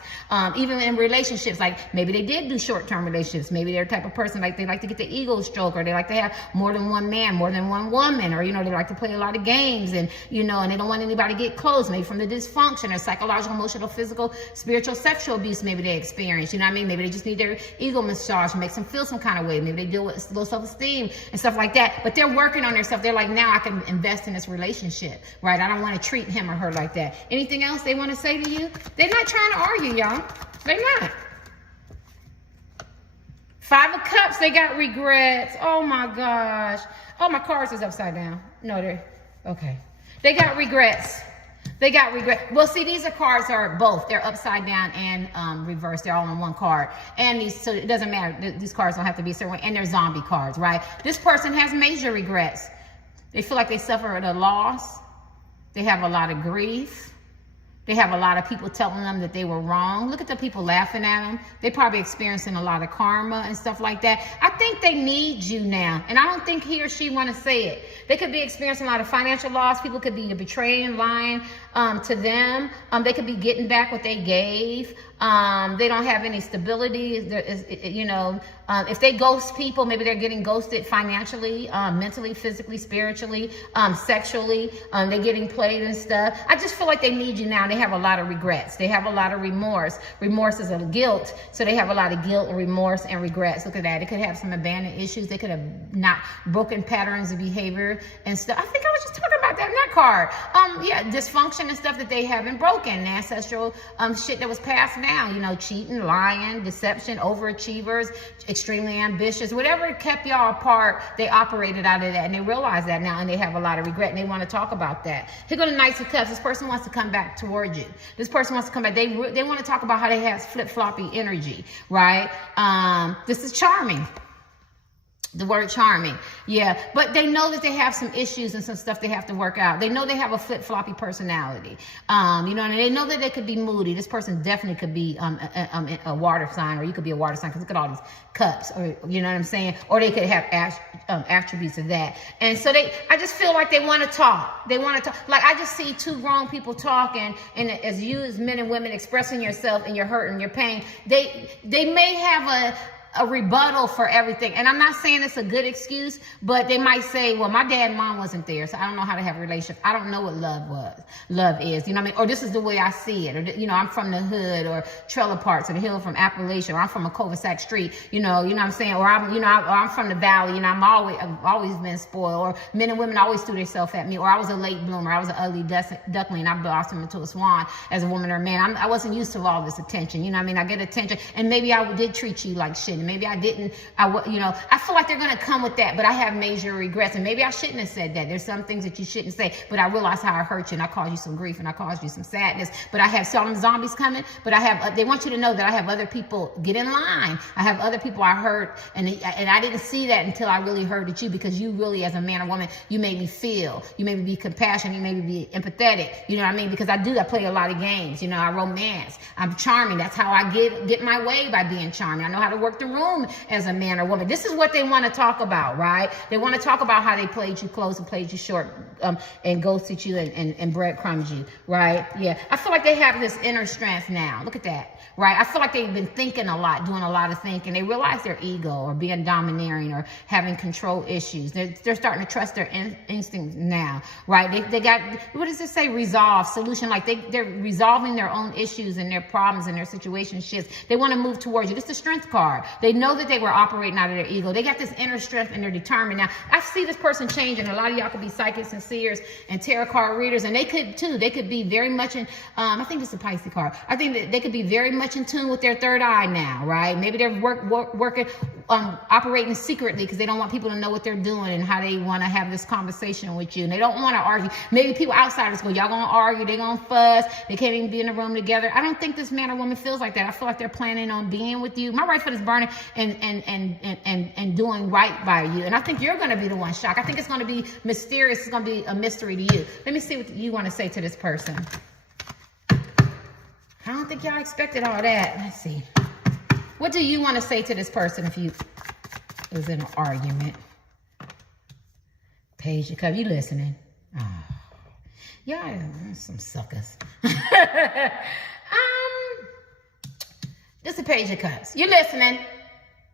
Even in relationships, like maybe they did do short-term relationships. Maybe they're the type of person like they like to get the ego stroke, or they like to have more than one man, more than one woman, or you know, they like to play a lot of games, and you know, and they don't want anybody to get close, maybe from the dysfunction or psychological, emotional, physical, spiritual, sexual abuse maybe they experience. You know what I mean? Maybe they just need their ego massage, makes them feel some kind of way. Maybe they deal with low self-esteem and stuff like that. But they're working on their stuff. They're like, now I can invest in this relationship, right? I don't want to treat him or her like that. Anything else they want to say to you? They're not trying to argue, y'all. They're not. 5 of Cups, they got regrets. Oh my gosh. Oh, my cards is upside down. No, they're okay. They got regrets. They got regret. Well, see, these cards are both. They're upside down and reversed. They're all on one card. And these, so it doesn't matter. These cards don't have to be a certain way. And they're zombie cards, right? This person has major regrets. They feel like they suffered a loss. They have a lot of grief. They have a lot of people telling them that they were wrong. Look at the people laughing at them. They're probably experiencing a lot of karma and stuff like that. I think they need you now. And I don't think he or she want to say it. They could be experiencing a lot of financial loss. People could be betraying, lying, to them. They could be getting back what they gave. They don't have any stability. If they ghost people, maybe they're getting ghosted financially, mentally, physically, spiritually, sexually. They're getting played and stuff. I just feel like they need you now. They have a lot of regrets. They have a lot of remorse. Remorse is a guilt. So they have a lot of guilt, remorse, and regrets. Look at that. They could have some abandoned issues. They could have not broken patterns of behavior and stuff. I think I was just talking about that in that card. Dysfunction and stuff that they haven't broken. Ancestral shit that was passed down. Cheating, lying, deception, overachievers, extremely ambitious. Whatever kept y'all apart, they operated out of that, and they realize that now, and they have a lot of regret, and they want to talk about that. Here go the Knights of Cups. This person wants to come back towards you. This person wants to come back. They want to talk about how they have flip-floppy energy, right? This is charming. The word charming. Yeah. But they know that they have some issues and some stuff they have to work out. They know they have a flip-floppy personality. And they know that they could be moody. This person definitely could be a water sign, or you could be a water sign, because look at all these cups, or you know what I'm saying? Or they could have attributes of that. And so I just feel like they want to talk. They want to talk. Like, I just see two grown people talking, and as you as men and women expressing yourself and your hurt and your pain, they may have a rebuttal for everything. And I'm not saying it's a good excuse, but they might say, well, my dad and mom wasn't there, so I don't know how to have a relationship. I don't know what love is, you know what I mean? Or this is the way I see it. Or, I'm from the hood, or trailer parks, or the hill from Appalachia, or I'm from a cul-de-sac street, you know what I'm saying? Or I'm from the valley, I've always been spoiled. Or men and women always threw themselves at me. Or I was a late bloomer. I was an ugly duckling, and I blossomed into a swan as a woman or a man. I wasn't used to all this attention, you know what I mean? I get attention, and maybe I did treat you like shit. Maybe I didn't. I feel like they're going to come with that, but I have major regrets, and maybe I shouldn't have said that. There's some things that you shouldn't say, but I realize how I hurt you, and I caused you some grief, and I caused you some sadness. But I have some zombies coming, but they want you to know that I have other people. Get in line. I have other people I hurt, and I didn't see that until I really hurted you, because you really, as a man or woman, you made me feel. You made me be compassionate. You made me be empathetic. You know what I mean? Because I play a lot of games. I romance. I'm charming. That's how I get my way, by being charming. I know how to work the room as a man or woman. This is what they want to talk about, right? They want to talk about how they played you close and played you short, and ghosted you and breadcrumbed you, right? Yeah. I feel like they have this inner strength now. Look at that, right? I feel like they've been thinking a lot, doing a lot of thinking. They realize their ego, or being domineering, or having control issues. They're starting to trust their instincts now, right? They got, what does it say? Resolve, solution. Like they're resolving their own issues and their problems and their situationships. They want to move towards you. This is the strength card. They know that they were operating out of their ego. They got this inner strength, and they're determined. Now, I see this person changing. A lot of y'all could be psychics and seers and tarot card readers, and they could too. They could be very much in, I think this is a Pisces card. I think that they could be very much in tune with their third eye now, right? Maybe they're working, operating secretly, because they don't want people to know what they're doing and how they want to have this conversation with you. And they don't want to argue. Maybe people outside of school, y'all gonna argue, they're gonna fuss, they can't even be in a room together. I don't think this man or woman feels like that. I feel like they're planning on being with you. My right foot is burning, and doing right by you. And I think you're going to be the one shocked. I think it's going to be mysterious. It's going to be a mystery to you. Let me see what you want to say to this person. I don't think y'all expected all that. Let's see. What do you want to say to this person if it was in an argument? Page of Cups. You listening? Oh. Y'all some suckers. This is a Page of Cups. You're listening.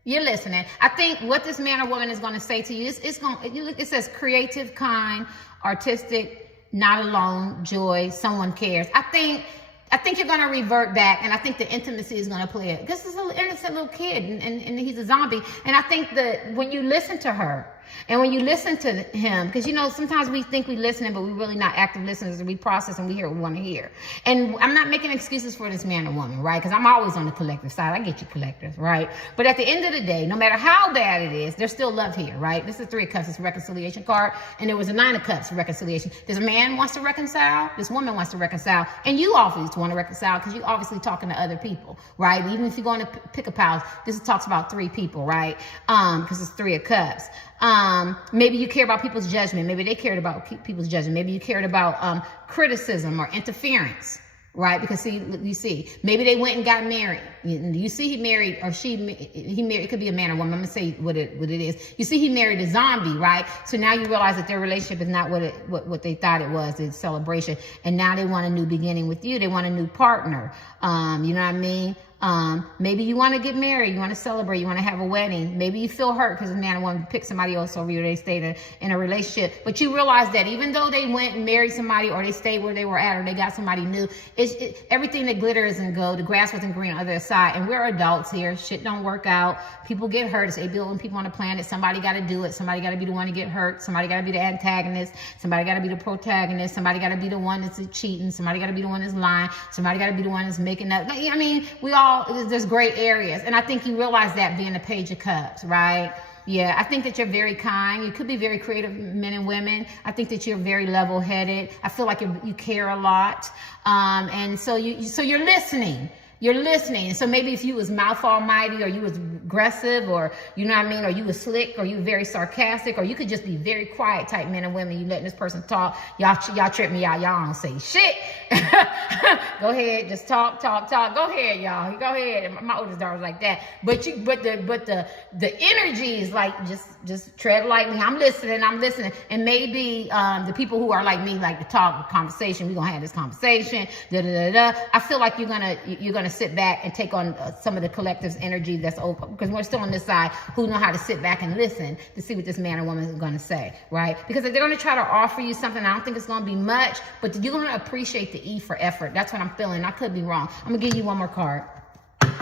You're listening. I think what this man or woman is going to say to you is it says creative, kind, artistic, not alone, joy, someone cares. I think you're going to revert back, and I think the intimacy is going to play it. This is an innocent little kid, and he's a zombie. And I think that when you listen to her, and when you listen to him, because sometimes we think we're listening, but we're really not active listeners, and we process and we hear what we want to hear. And I'm not making excuses for this man or woman, right? Because I'm always on the collective side. I get you collectors, right? But at the end of the day, no matter how bad it is, there's still love here, right? This is Three of Cups, it's a reconciliation card, and there was a Nine of Cups, reconciliation. This man wants to reconcile, this woman wants to reconcile, and you obviously want to reconcile because you're obviously talking to other people, right? Even if you're going to pick a house, this talks about three people, right? Because it's Three of Cups. Maybe you care about people's judgment. Maybe they cared about people's judgment. Maybe you cared about criticism or interference, right? Because see, you see, maybe they went and got married. You see, he married, or he married. It could be a man or woman. I'm gonna say what it is. You see, he married a zombie, right? So now you realize that their relationship is not what they thought it was. It's celebration, and now they want a new beginning with you. They want a new partner. You know what I mean? Maybe you want to get married, you want to celebrate, you want to have a wedding. Maybe you feel hurt because a man or woman picked somebody else over you, they stayed in a relationship. But you realize that even though they went and married somebody, or they stayed where they were at, or they got somebody new, everything that glitters and gold, the grass wasn't green on the other side. And we're adults here. Shit don't work out. People get hurt. It's 8 billion people on the planet. Somebody got to do it. Somebody got to be the one to get hurt. Somebody got to be the antagonist. Somebody got to be the protagonist. Somebody got to be the one that's cheating. Somebody got to be the one that's lying. Somebody got to be the one that's making up. I mean, there's gray areas. And I think you realize that being a Page of Cups, right? Yeah, I think that you're very kind. You could be very creative, men and women. I think that you're very level-headed. I feel like you care a lot. And so you're listening. You're listening. So maybe if you was mouth almighty, or you was aggressive, or you know what I mean, or you was slick, or you were very sarcastic, or you could just be very quiet type men and women. You letting this person talk. Y'all trip me out. Y'all don't say shit. Go ahead, just talk. Go ahead, y'all. Go ahead. My oldest daughter was like that. But the energy is like just tread lightly. I'm listening. And maybe the people who are like me like to talk, conversation. We're gonna have this conversation. I feel like you're gonna sit back and take on some of the collective's energy that's open, because we're still on this side who know how to sit back and listen to see what this man or woman is going to say, right? Because if they're going to try to offer you something, I don't think it's going to be much, but you're going to appreciate the E for effort. That's what I'm feeling. I could be wrong. I'm going to give you one more card.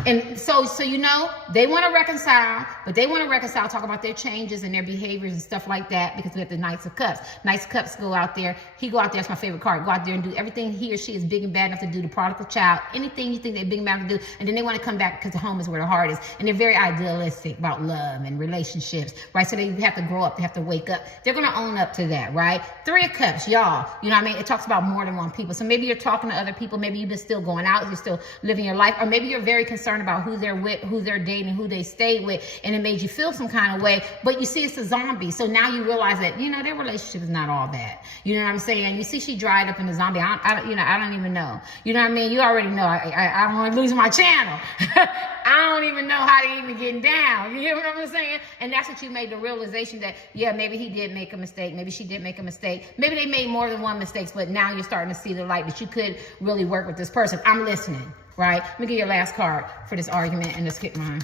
And so you know, they want to reconcile, but they want to reconcile, talk about their changes and their behaviors and stuff like that, because we have the Knights of Cups. Knights of Cups go out there. He go out there. That's my favorite card. Go out there and do everything he or she is big and bad enough to do, the prodigal child, anything you think they're big and bad enough to do. And then they want to come back because the home is where the heart is. And they're very idealistic about love and relationships, right? So they have to grow up. They have to wake up. They're going to own up to that, right? 3 of Cups, y'all. You know what I mean? It talks about more than one people. So maybe you're talking to other people. Maybe you've been still going out. You're still living your life. Or maybe you're very concerned about who they're with, who they're dating, who they stayed with, and it made you feel some kind of way. But you see, it's a zombie. So now you realize that, you know, their relationship is not all that. You know what I'm saying? You see, she dried up in the zombie. I don't even know. You know what I mean? You already know. I don't want to lose my channel. I don't even know how to even get down. You hear what I'm saying? And that's what you made the realization that, yeah, maybe he did make a mistake. Maybe she did make a mistake. Maybe they made more than one mistake, but now you're starting to see the light that you could really work with this person. I'm listening. Right? Let me get your last card for this argument and just hit mine.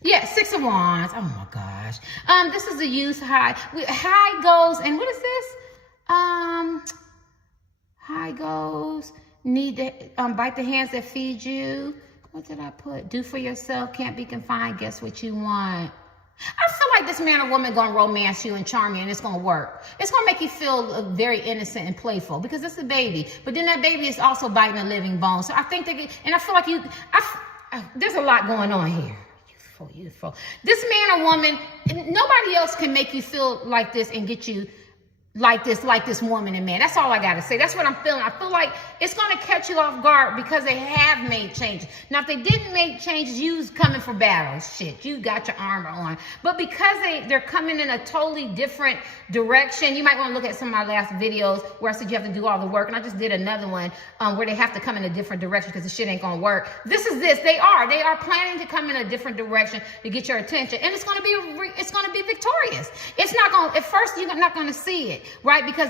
Yeah, 6 of Wands. Oh my gosh. This is the youth high. High goes, and what is this? High goes, need to bite the hands that feed you. What did I put? Do for yourself, can't be confined, guess what you want. I feel like this man or woman gonna romance you and charm you, and it's gonna work. It's gonna make you feel very innocent and playful because it's a baby. But then that baby is also biting a living bone. So I think and I feel like there's a lot going on here. Youthful. This man or woman, nobody else can make you feel like this and get you like this woman and man. That's all I got to say. That's what I'm feeling. I feel like it's going to catch you off guard because they have made changes. Now, if they didn't make changes, you was coming for battle. Shit, you got your armor on. But because they're coming in a totally different direction, you might want to look at some of my last videos where I said you have to do all the work. And I just did another one where they have to come in a different direction because the shit ain't going to work. This is this. They are planning to come in a different direction to get your attention. And it's going to be victorious. It's not going to, at first, you're not going to see it. Right? Because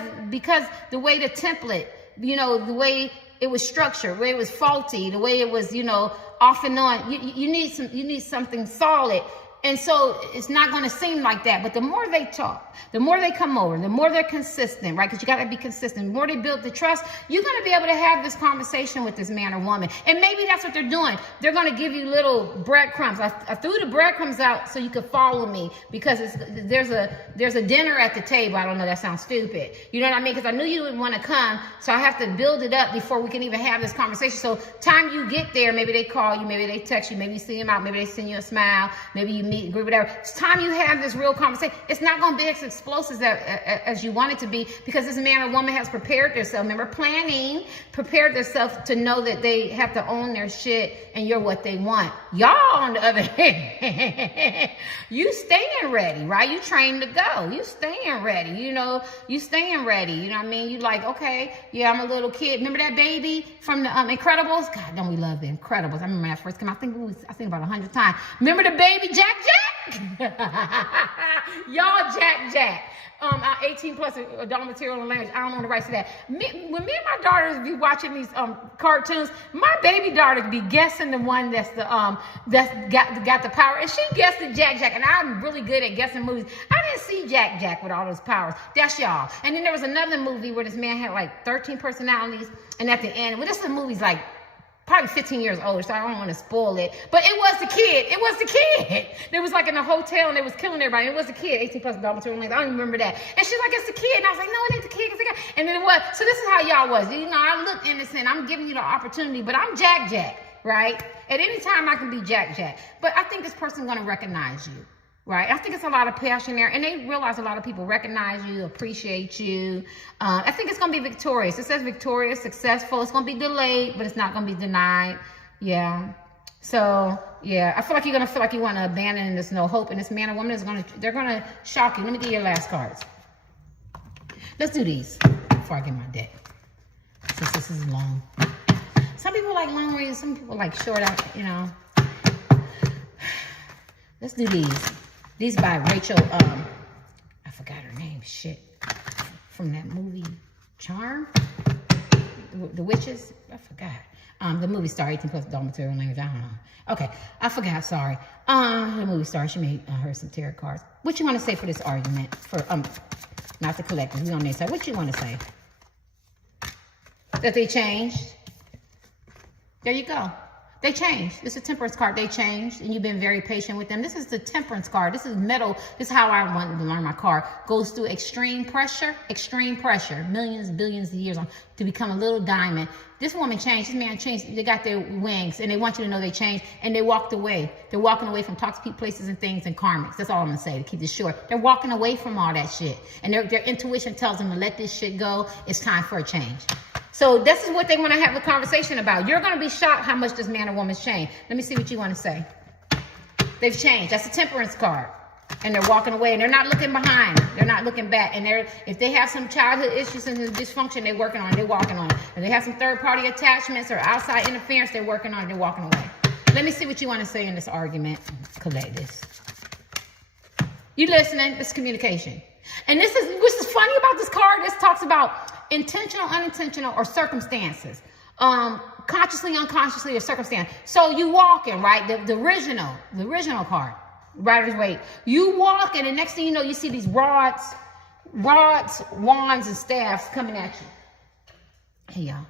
the way the template, you know, the way it was structured, the way it was faulty, the way it was, you know, off and on, you need something solid. And so it's not going to seem like that. But the more they talk, the more they come over, the more they're consistent, right? Because you got to be consistent. The more they build the trust, you're going to be able to have this conversation with this man or woman. And maybe that's what they're doing. They're going to give you little breadcrumbs. I threw the breadcrumbs out so you could follow me because there's a dinner at the table. I don't know. That sounds stupid. You know what I mean? Because I knew you would want to come. So I have to build it up before we can even have this conversation. So time you get there, maybe they call you, maybe they text you, maybe you see them out, maybe they send you a smile, maybe you meet and greet, whatever. It's time you have this real conversation. It's not going to be as explosive as you want it to be, because this man or woman has prepared themselves. Remember, planning, prepared themselves to know that they have to own their shit and you're what they want. Y'all, on the other hand, you staying ready, right? You trained to go. You staying ready. You know, you staying ready. You know what I mean? You like, okay, yeah, I'm a little kid. Remember that baby from the Incredibles? God, don't we love the Incredibles? I remember when that first came out. I think about 100 times. Remember the baby Jack Jack? Y'all, Jack. 18 plus adult material and language. I don't know the rights to that. When me and my daughters be watching these cartoons, my baby daughter be guessing the one that's got the power, and she guessed the Jack Jack. And I'm really good at guessing movies. I didn't see Jack Jack with all those powers. That's y'all. And then there was another movie where this man had like 13 personalities, and at the end, well, this movie's like probably 15 years old, so I don't want to spoil it. But it was the kid. It was the kid. They was like in a hotel and they was killing everybody. It was the kid, 18 plus adult material. I don't even remember that. And she's like, it's the kid. And I was like, no, it ain't the kid. It's the guy. And then it was. So this is how y'all was. You know, I look innocent. I'm giving you the opportunity, but I'm Jack Jack, right? At any time I can be Jack Jack. But I think this person's going to recognize you. Right. I think it's a lot of passion there. And they realize a lot of people recognize you, appreciate you. I think it's going to be victorious. It says victorious, successful. It's going to be delayed, but it's not going to be denied. Yeah. So, yeah, I feel like you're going to feel like you want to abandon and there's no hope. And this man or woman is they're going to shock you. Let me get your last cards. Let's do these before I get my deck, since this is long. Some people like long reads. Some people like short, you know. Let's do these. These by Rachel, I forgot her name, shit. From that movie, Charm? The Witches? I forgot. The movie star, 18 plus adult material language, I don't know. Okay, I forgot, sorry. The movie star, she made her some tarot cards. What you want to say for this argument? For, not the collectors, we on their side. What you want to say? That they changed? There you go. They changed. This is a temperance card. They changed, and you've been very patient with them. This is the temperance card. This is metal. This is how I wanted to learn my card. Goes through extreme pressure, millions, billions of years on to become a little diamond. This woman changed. This man changed. They got their wings, and they want you to know they changed, and they walked away. They're walking away from toxic places and things and karmics. That's all I'm going to say to keep this short. They're walking away from all that shit, and their intuition tells them to let this shit go. It's time for a change. So this is what they want to have a conversation about. You're going to be shocked how much this man or woman's changed. Let me see what you want to say. They've changed. That's a temperance card. And they're walking away, and they're not looking behind. They're not looking back. And if they have some childhood issues and dysfunction, they're working on it. They're walking on it. If they have some third-party attachments or outside interference, they're working on it. They're walking away. Let me see what you want to say in this argument. Collect this. You listening? It's communication. And this is what's funny about this card. This talks about intentional, unintentional, or circumstances. Consciously, unconsciously, or circumstance. So you walking, right? The original card. Rider's Waite. You walking, and next thing you know, you see these rods, wands, and staffs coming at you. Hey, y'all.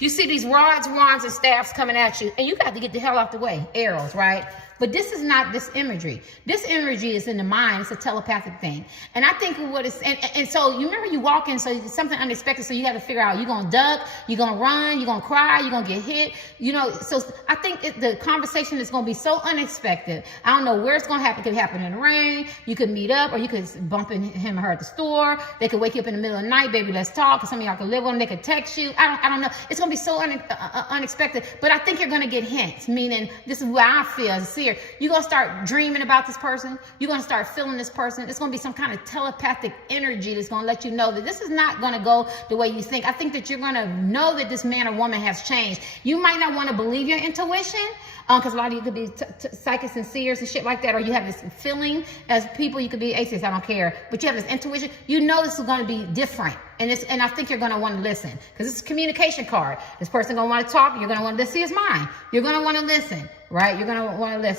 You see these rods, wands, and staffs coming at you, and you got to get the hell out the way. Arrows, right? But this is not this imagery. This imagery is in the mind. It's a telepathic thing. And I think what it's, and so you remember you walk in, so it's something unexpected, so you got to figure out, you're going to duck, you're going to run, you're going to cry, you're going to get hit. You know, so I think the conversation is going to be so unexpected. I don't know where it's going to happen. It could happen in the rain. You could meet up, or you could bump into him or her at the store. They could wake you up in the middle of the night, baby, let's talk. Or some of y'all could live with them. They could text you. I don't know. It's going to be so unexpected. But I think you're going to get hints, meaning this is where I feel as a seer. You're going to start dreaming about this person. You're going to start feeling this person. It's going to be some kind of telepathic energy that's going to let you know that this is not going to go the way you think. I think that you're going to know that this man or woman has changed. You might not want to believe your intuition, because a lot of you could be psychics and seers and shit like that, or you have this feeling as people. You could be atheists, I don't care, but you have this intuition. You know this is going to be different, and I think you're going to want to listen, because it's a communication card. This person going to want to talk. You're going to want to see his mind. You're going to want to listen, right? You're going to want to listen.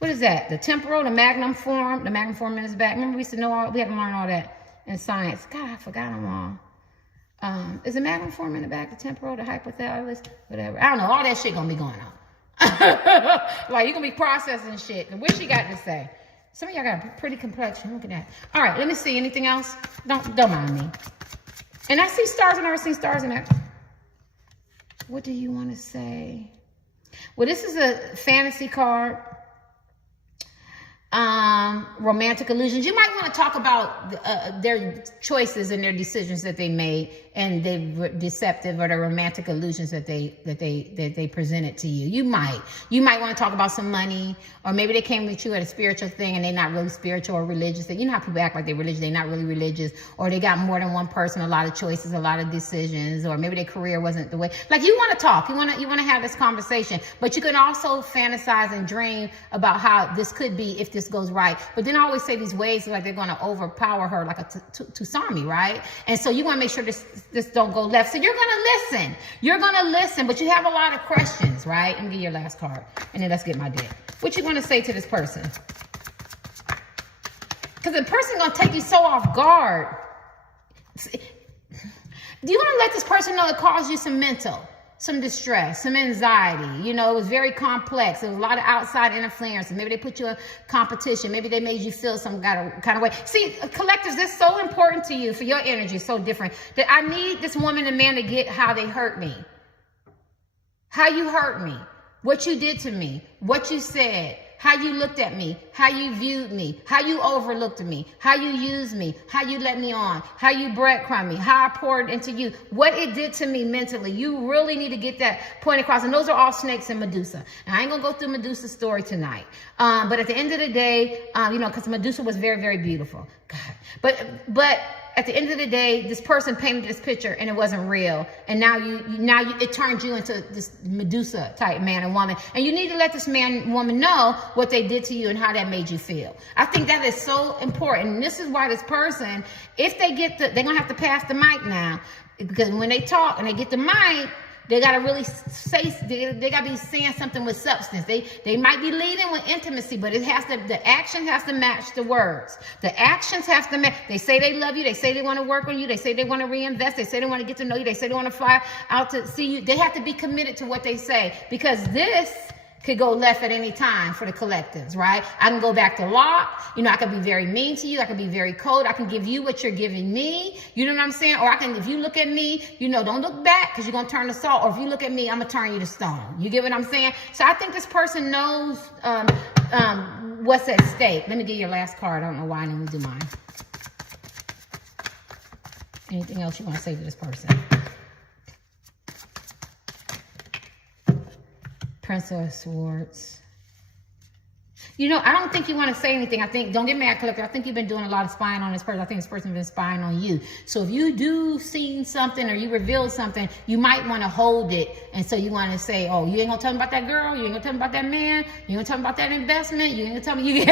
What is that? The temporal, the magnum form. The magnum form in his back. Remember, we used to know all. We had to learn all that in science. God, I forgot them all. Is the magnum form in the back? The temporal, the hypothalamus, whatever. I don't know. All that shit gonna be going on. Like, you're gonna be processing shit. And what she got to say? Some of y'all got a pretty complexion. Look at that. All right, let me see. Anything else? Don't mind me. And I see stars. I've never seen stars in that. What do you want to say? Well, this is a fantasy card. Romantic illusions. You might want to talk about their choices and their decisions that they made, and the deceptive or the romantic illusions that they presented to you. You might want to talk about some money, or maybe they came with you at a spiritual thing and they're not really spiritual or religious. You know how people act like they're religious, they're not really religious, or they got more than one person, a lot of choices, a lot of decisions, or maybe their career wasn't the way. Like, you want to talk, you want to have this conversation, but you can also fantasize and dream about how this could be if this goes right. But then I always say these ways like they're going to overpower her like a tsunami, right? And so you want to make sure this don't go left. So you're going to listen, but you have a lot of questions, right? Let me get your last card, and then let's get my deck. What you want to say to this person? Because the person's going to take you so off guard. Do you want to let this person know it caused you some distress, some anxiety? You know, it was very complex. There was a lot of outside interference. Maybe they put you in competition. Maybe they made you feel some kind of way. See, collectives, this is so important to you for your energy, so different, that I need this woman and man to get how they hurt me. How you hurt me. What you did to me. What you said. How you looked at me, how you viewed me, how you overlooked me, how you used me, how you let me on, how you breadcrumbed me, how I poured into you, what it did to me mentally. You really need to get that point across. And those are all snakes and Medusa. And I ain't gonna go through Medusa's story tonight. But at the end of the day, you know, because Medusa was very, very beautiful. God. But at the end of the day, this person painted this picture and it wasn't real. And now it turned you into this Medusa type man and woman. And you need to let this man and woman know what they did to you and how that made you feel. I think that is so important. And this is why this person, if they get they're going to have to pass the mic now. Because when they talk and they get the mic, they got to really say, they got to be saying something with substance. They might be leading with intimacy, but the action has to match the words. The actions have to match. They say they love you. They say they want to work on you. They say they want to reinvest. They say they want to get to know you. They say they want to fly out to see you. They have to be committed to what they say, because this could go left at any time for the collectives, right? I can go back to law. You know, I could be very mean to you. I could be very cold. I can give you what you're giving me. You know what I'm saying? Or I can, if you look at me, you know, don't look back, because you're going to turn to salt. Or if you look at me, I'm going to turn you to stone. You get what I'm saying? So I think this person knows what's at stake. Let me get your last card. I don't know why I didn't do mine. Anything else you want to say to this person? Prince of Swords. You know, I don't think you want to say anything. I think, don't get mad, collector. I think you've been doing a lot of spying on this person. I think this person's been spying on you. So if you do see something or you reveal something, you might want to hold it. And so you want to say, oh, you ain't going to tell me about that girl. You ain't going to tell me about that man. You ain't going to tell me about that investment. You ain't going to tell me.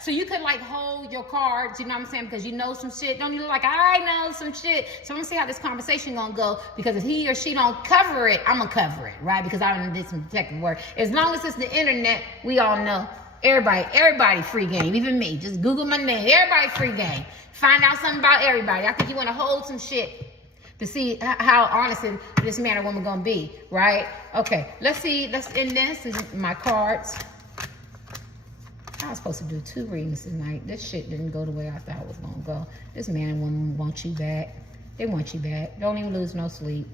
So you could like hold your cards, you know what I'm saying? Because you know some shit. Don't you like, I know some shit. So I'm going to see how this conversation going to go. Because if he or she don't cover it, I'm going to cover it, right? Because I done did some detective work. As long as it's the internet, we all know. Everybody free game, even me. Just Google my name. Everybody free game. Find out something about everybody. I think you want to hold some shit to see how honest this man or woman gonna be, right? Okay, let's see. Let's end this. This is my cards. I was supposed to do 2 readings tonight. This shit didn't go the way I thought it was gonna go. This man and woman want you back. They want you back. Don't even lose no sleep.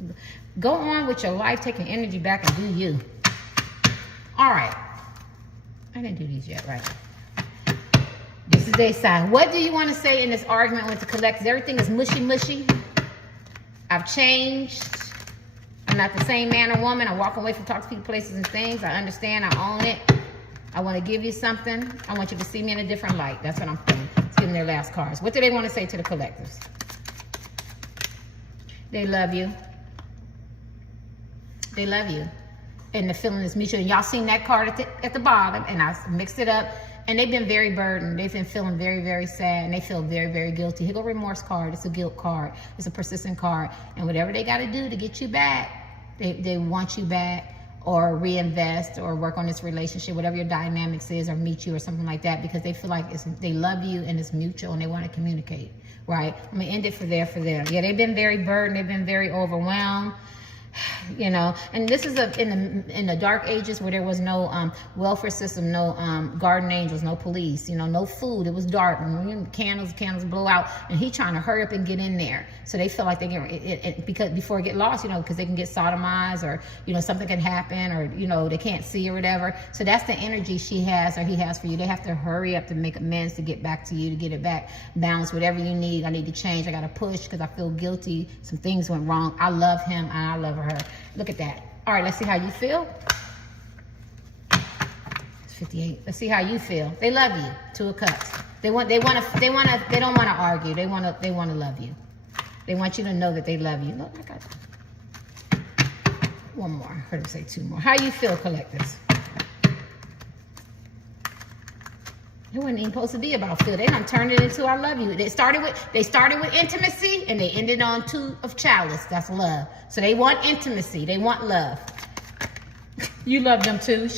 Go on with your life, taking energy back, and do you. All right. I didn't do these yet, right? This is their sign. What do you want to say in this argument with the collectives? Everything is mushy. I've changed. I'm not the same man or woman. I walk away from talk to people, places, and things. I understand. I own it. I want to give you something. I want you to see me in a different light. That's what I'm feeling. Let's give them their last cards. What do they want to say to the collectives? They love you. They love you. And the feeling is mutual. And y'all seen that card at the bottom, and I mixed it up. And they've been very burdened. They've been feeling very, very sad, and they feel very, very guilty. Here go remorse card. It's a guilt card. It's a persistent card. And whatever they got to do to get you back, they want you back, or reinvest, or work on this relationship, whatever your dynamics is, or meet you or something like that, because they feel like they love you and it's mutual and they want to communicate, right? I'm going to end it for them. Yeah, they've been very burdened. They've been very overwhelmed. You know, and this is in the dark ages where there was no welfare system, no guardian angels, no police, you know, no food. It was dark, and candles blow out, and he trying to hurry up and get in there. So they feel like they get because before it get lost, you know, because they can get sodomized, or you know, something can happen, or you know, they can't see or whatever. So that's the energy she has, or he has for you. They have to hurry up to make amends, to get back to you, to get it back balanced. Whatever you need, I need to change. I got to push because I feel guilty. Some things went wrong. I love him and I love her. Look at that. All right, let's see how you feel. It's 58. Let's see how you feel. They love you. 2 of Cups. They don't want to argue. They want to love you. They want you to know that they love you. Look, I got one more. I heard him say 2 more. How you feel, collectives? It wasn't even supposed to be about feel. They done turned it into I love you. They started with intimacy, and they ended on 2 of Chalice. That's love. So they want intimacy. They want love. You love them too,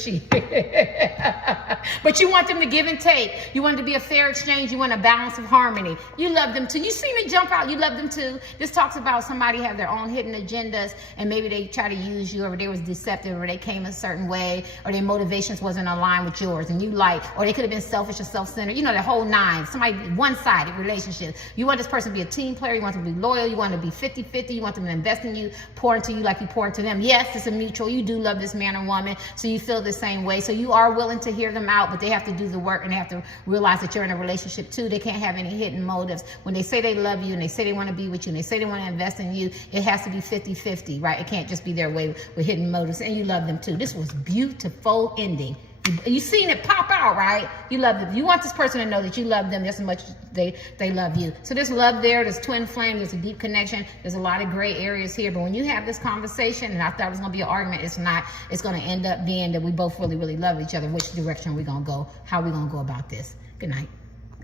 but you want them to give and take. You want it to be a fair exchange. You want a balance of harmony. You love them too. You see me jump out. You love them too. This talks about somebody have their own hidden agendas, and maybe they try to use you, or they was deceptive, or they came a certain way, or their motivations wasn't aligned with yours, and you or they could have been selfish or self-centered. You know, the whole 9. Somebody one-sided relationship. You want this person to be a team player. You want them to be loyal. You want them to be 50-50. You want them to invest in you, pour into you like you pour into them. Yes, it's a mutual. You do love this man or woman. So you feel the same way. So you are willing to hear them out, but they have to do the work, and they have to realize that you're in a relationship too. They can't have any hidden motives. When they say they love you, and they say they want to be with you, and they say they want to invest in you, it has to be 50-50, right? It can't just be their way with hidden motives. And you love them too. This was beautiful ending. You seen it pop out, right? You love them. You want this person to know that you love them just as much as they love you. So there's love there. There's twin flame. There's a deep connection. There's a lot of gray areas here. But when you have this conversation, and I thought it was going to be an argument, it's not. It's going to end up being that we both really, really love each other. Which direction are we going to go? How are we going to go about this? Good night.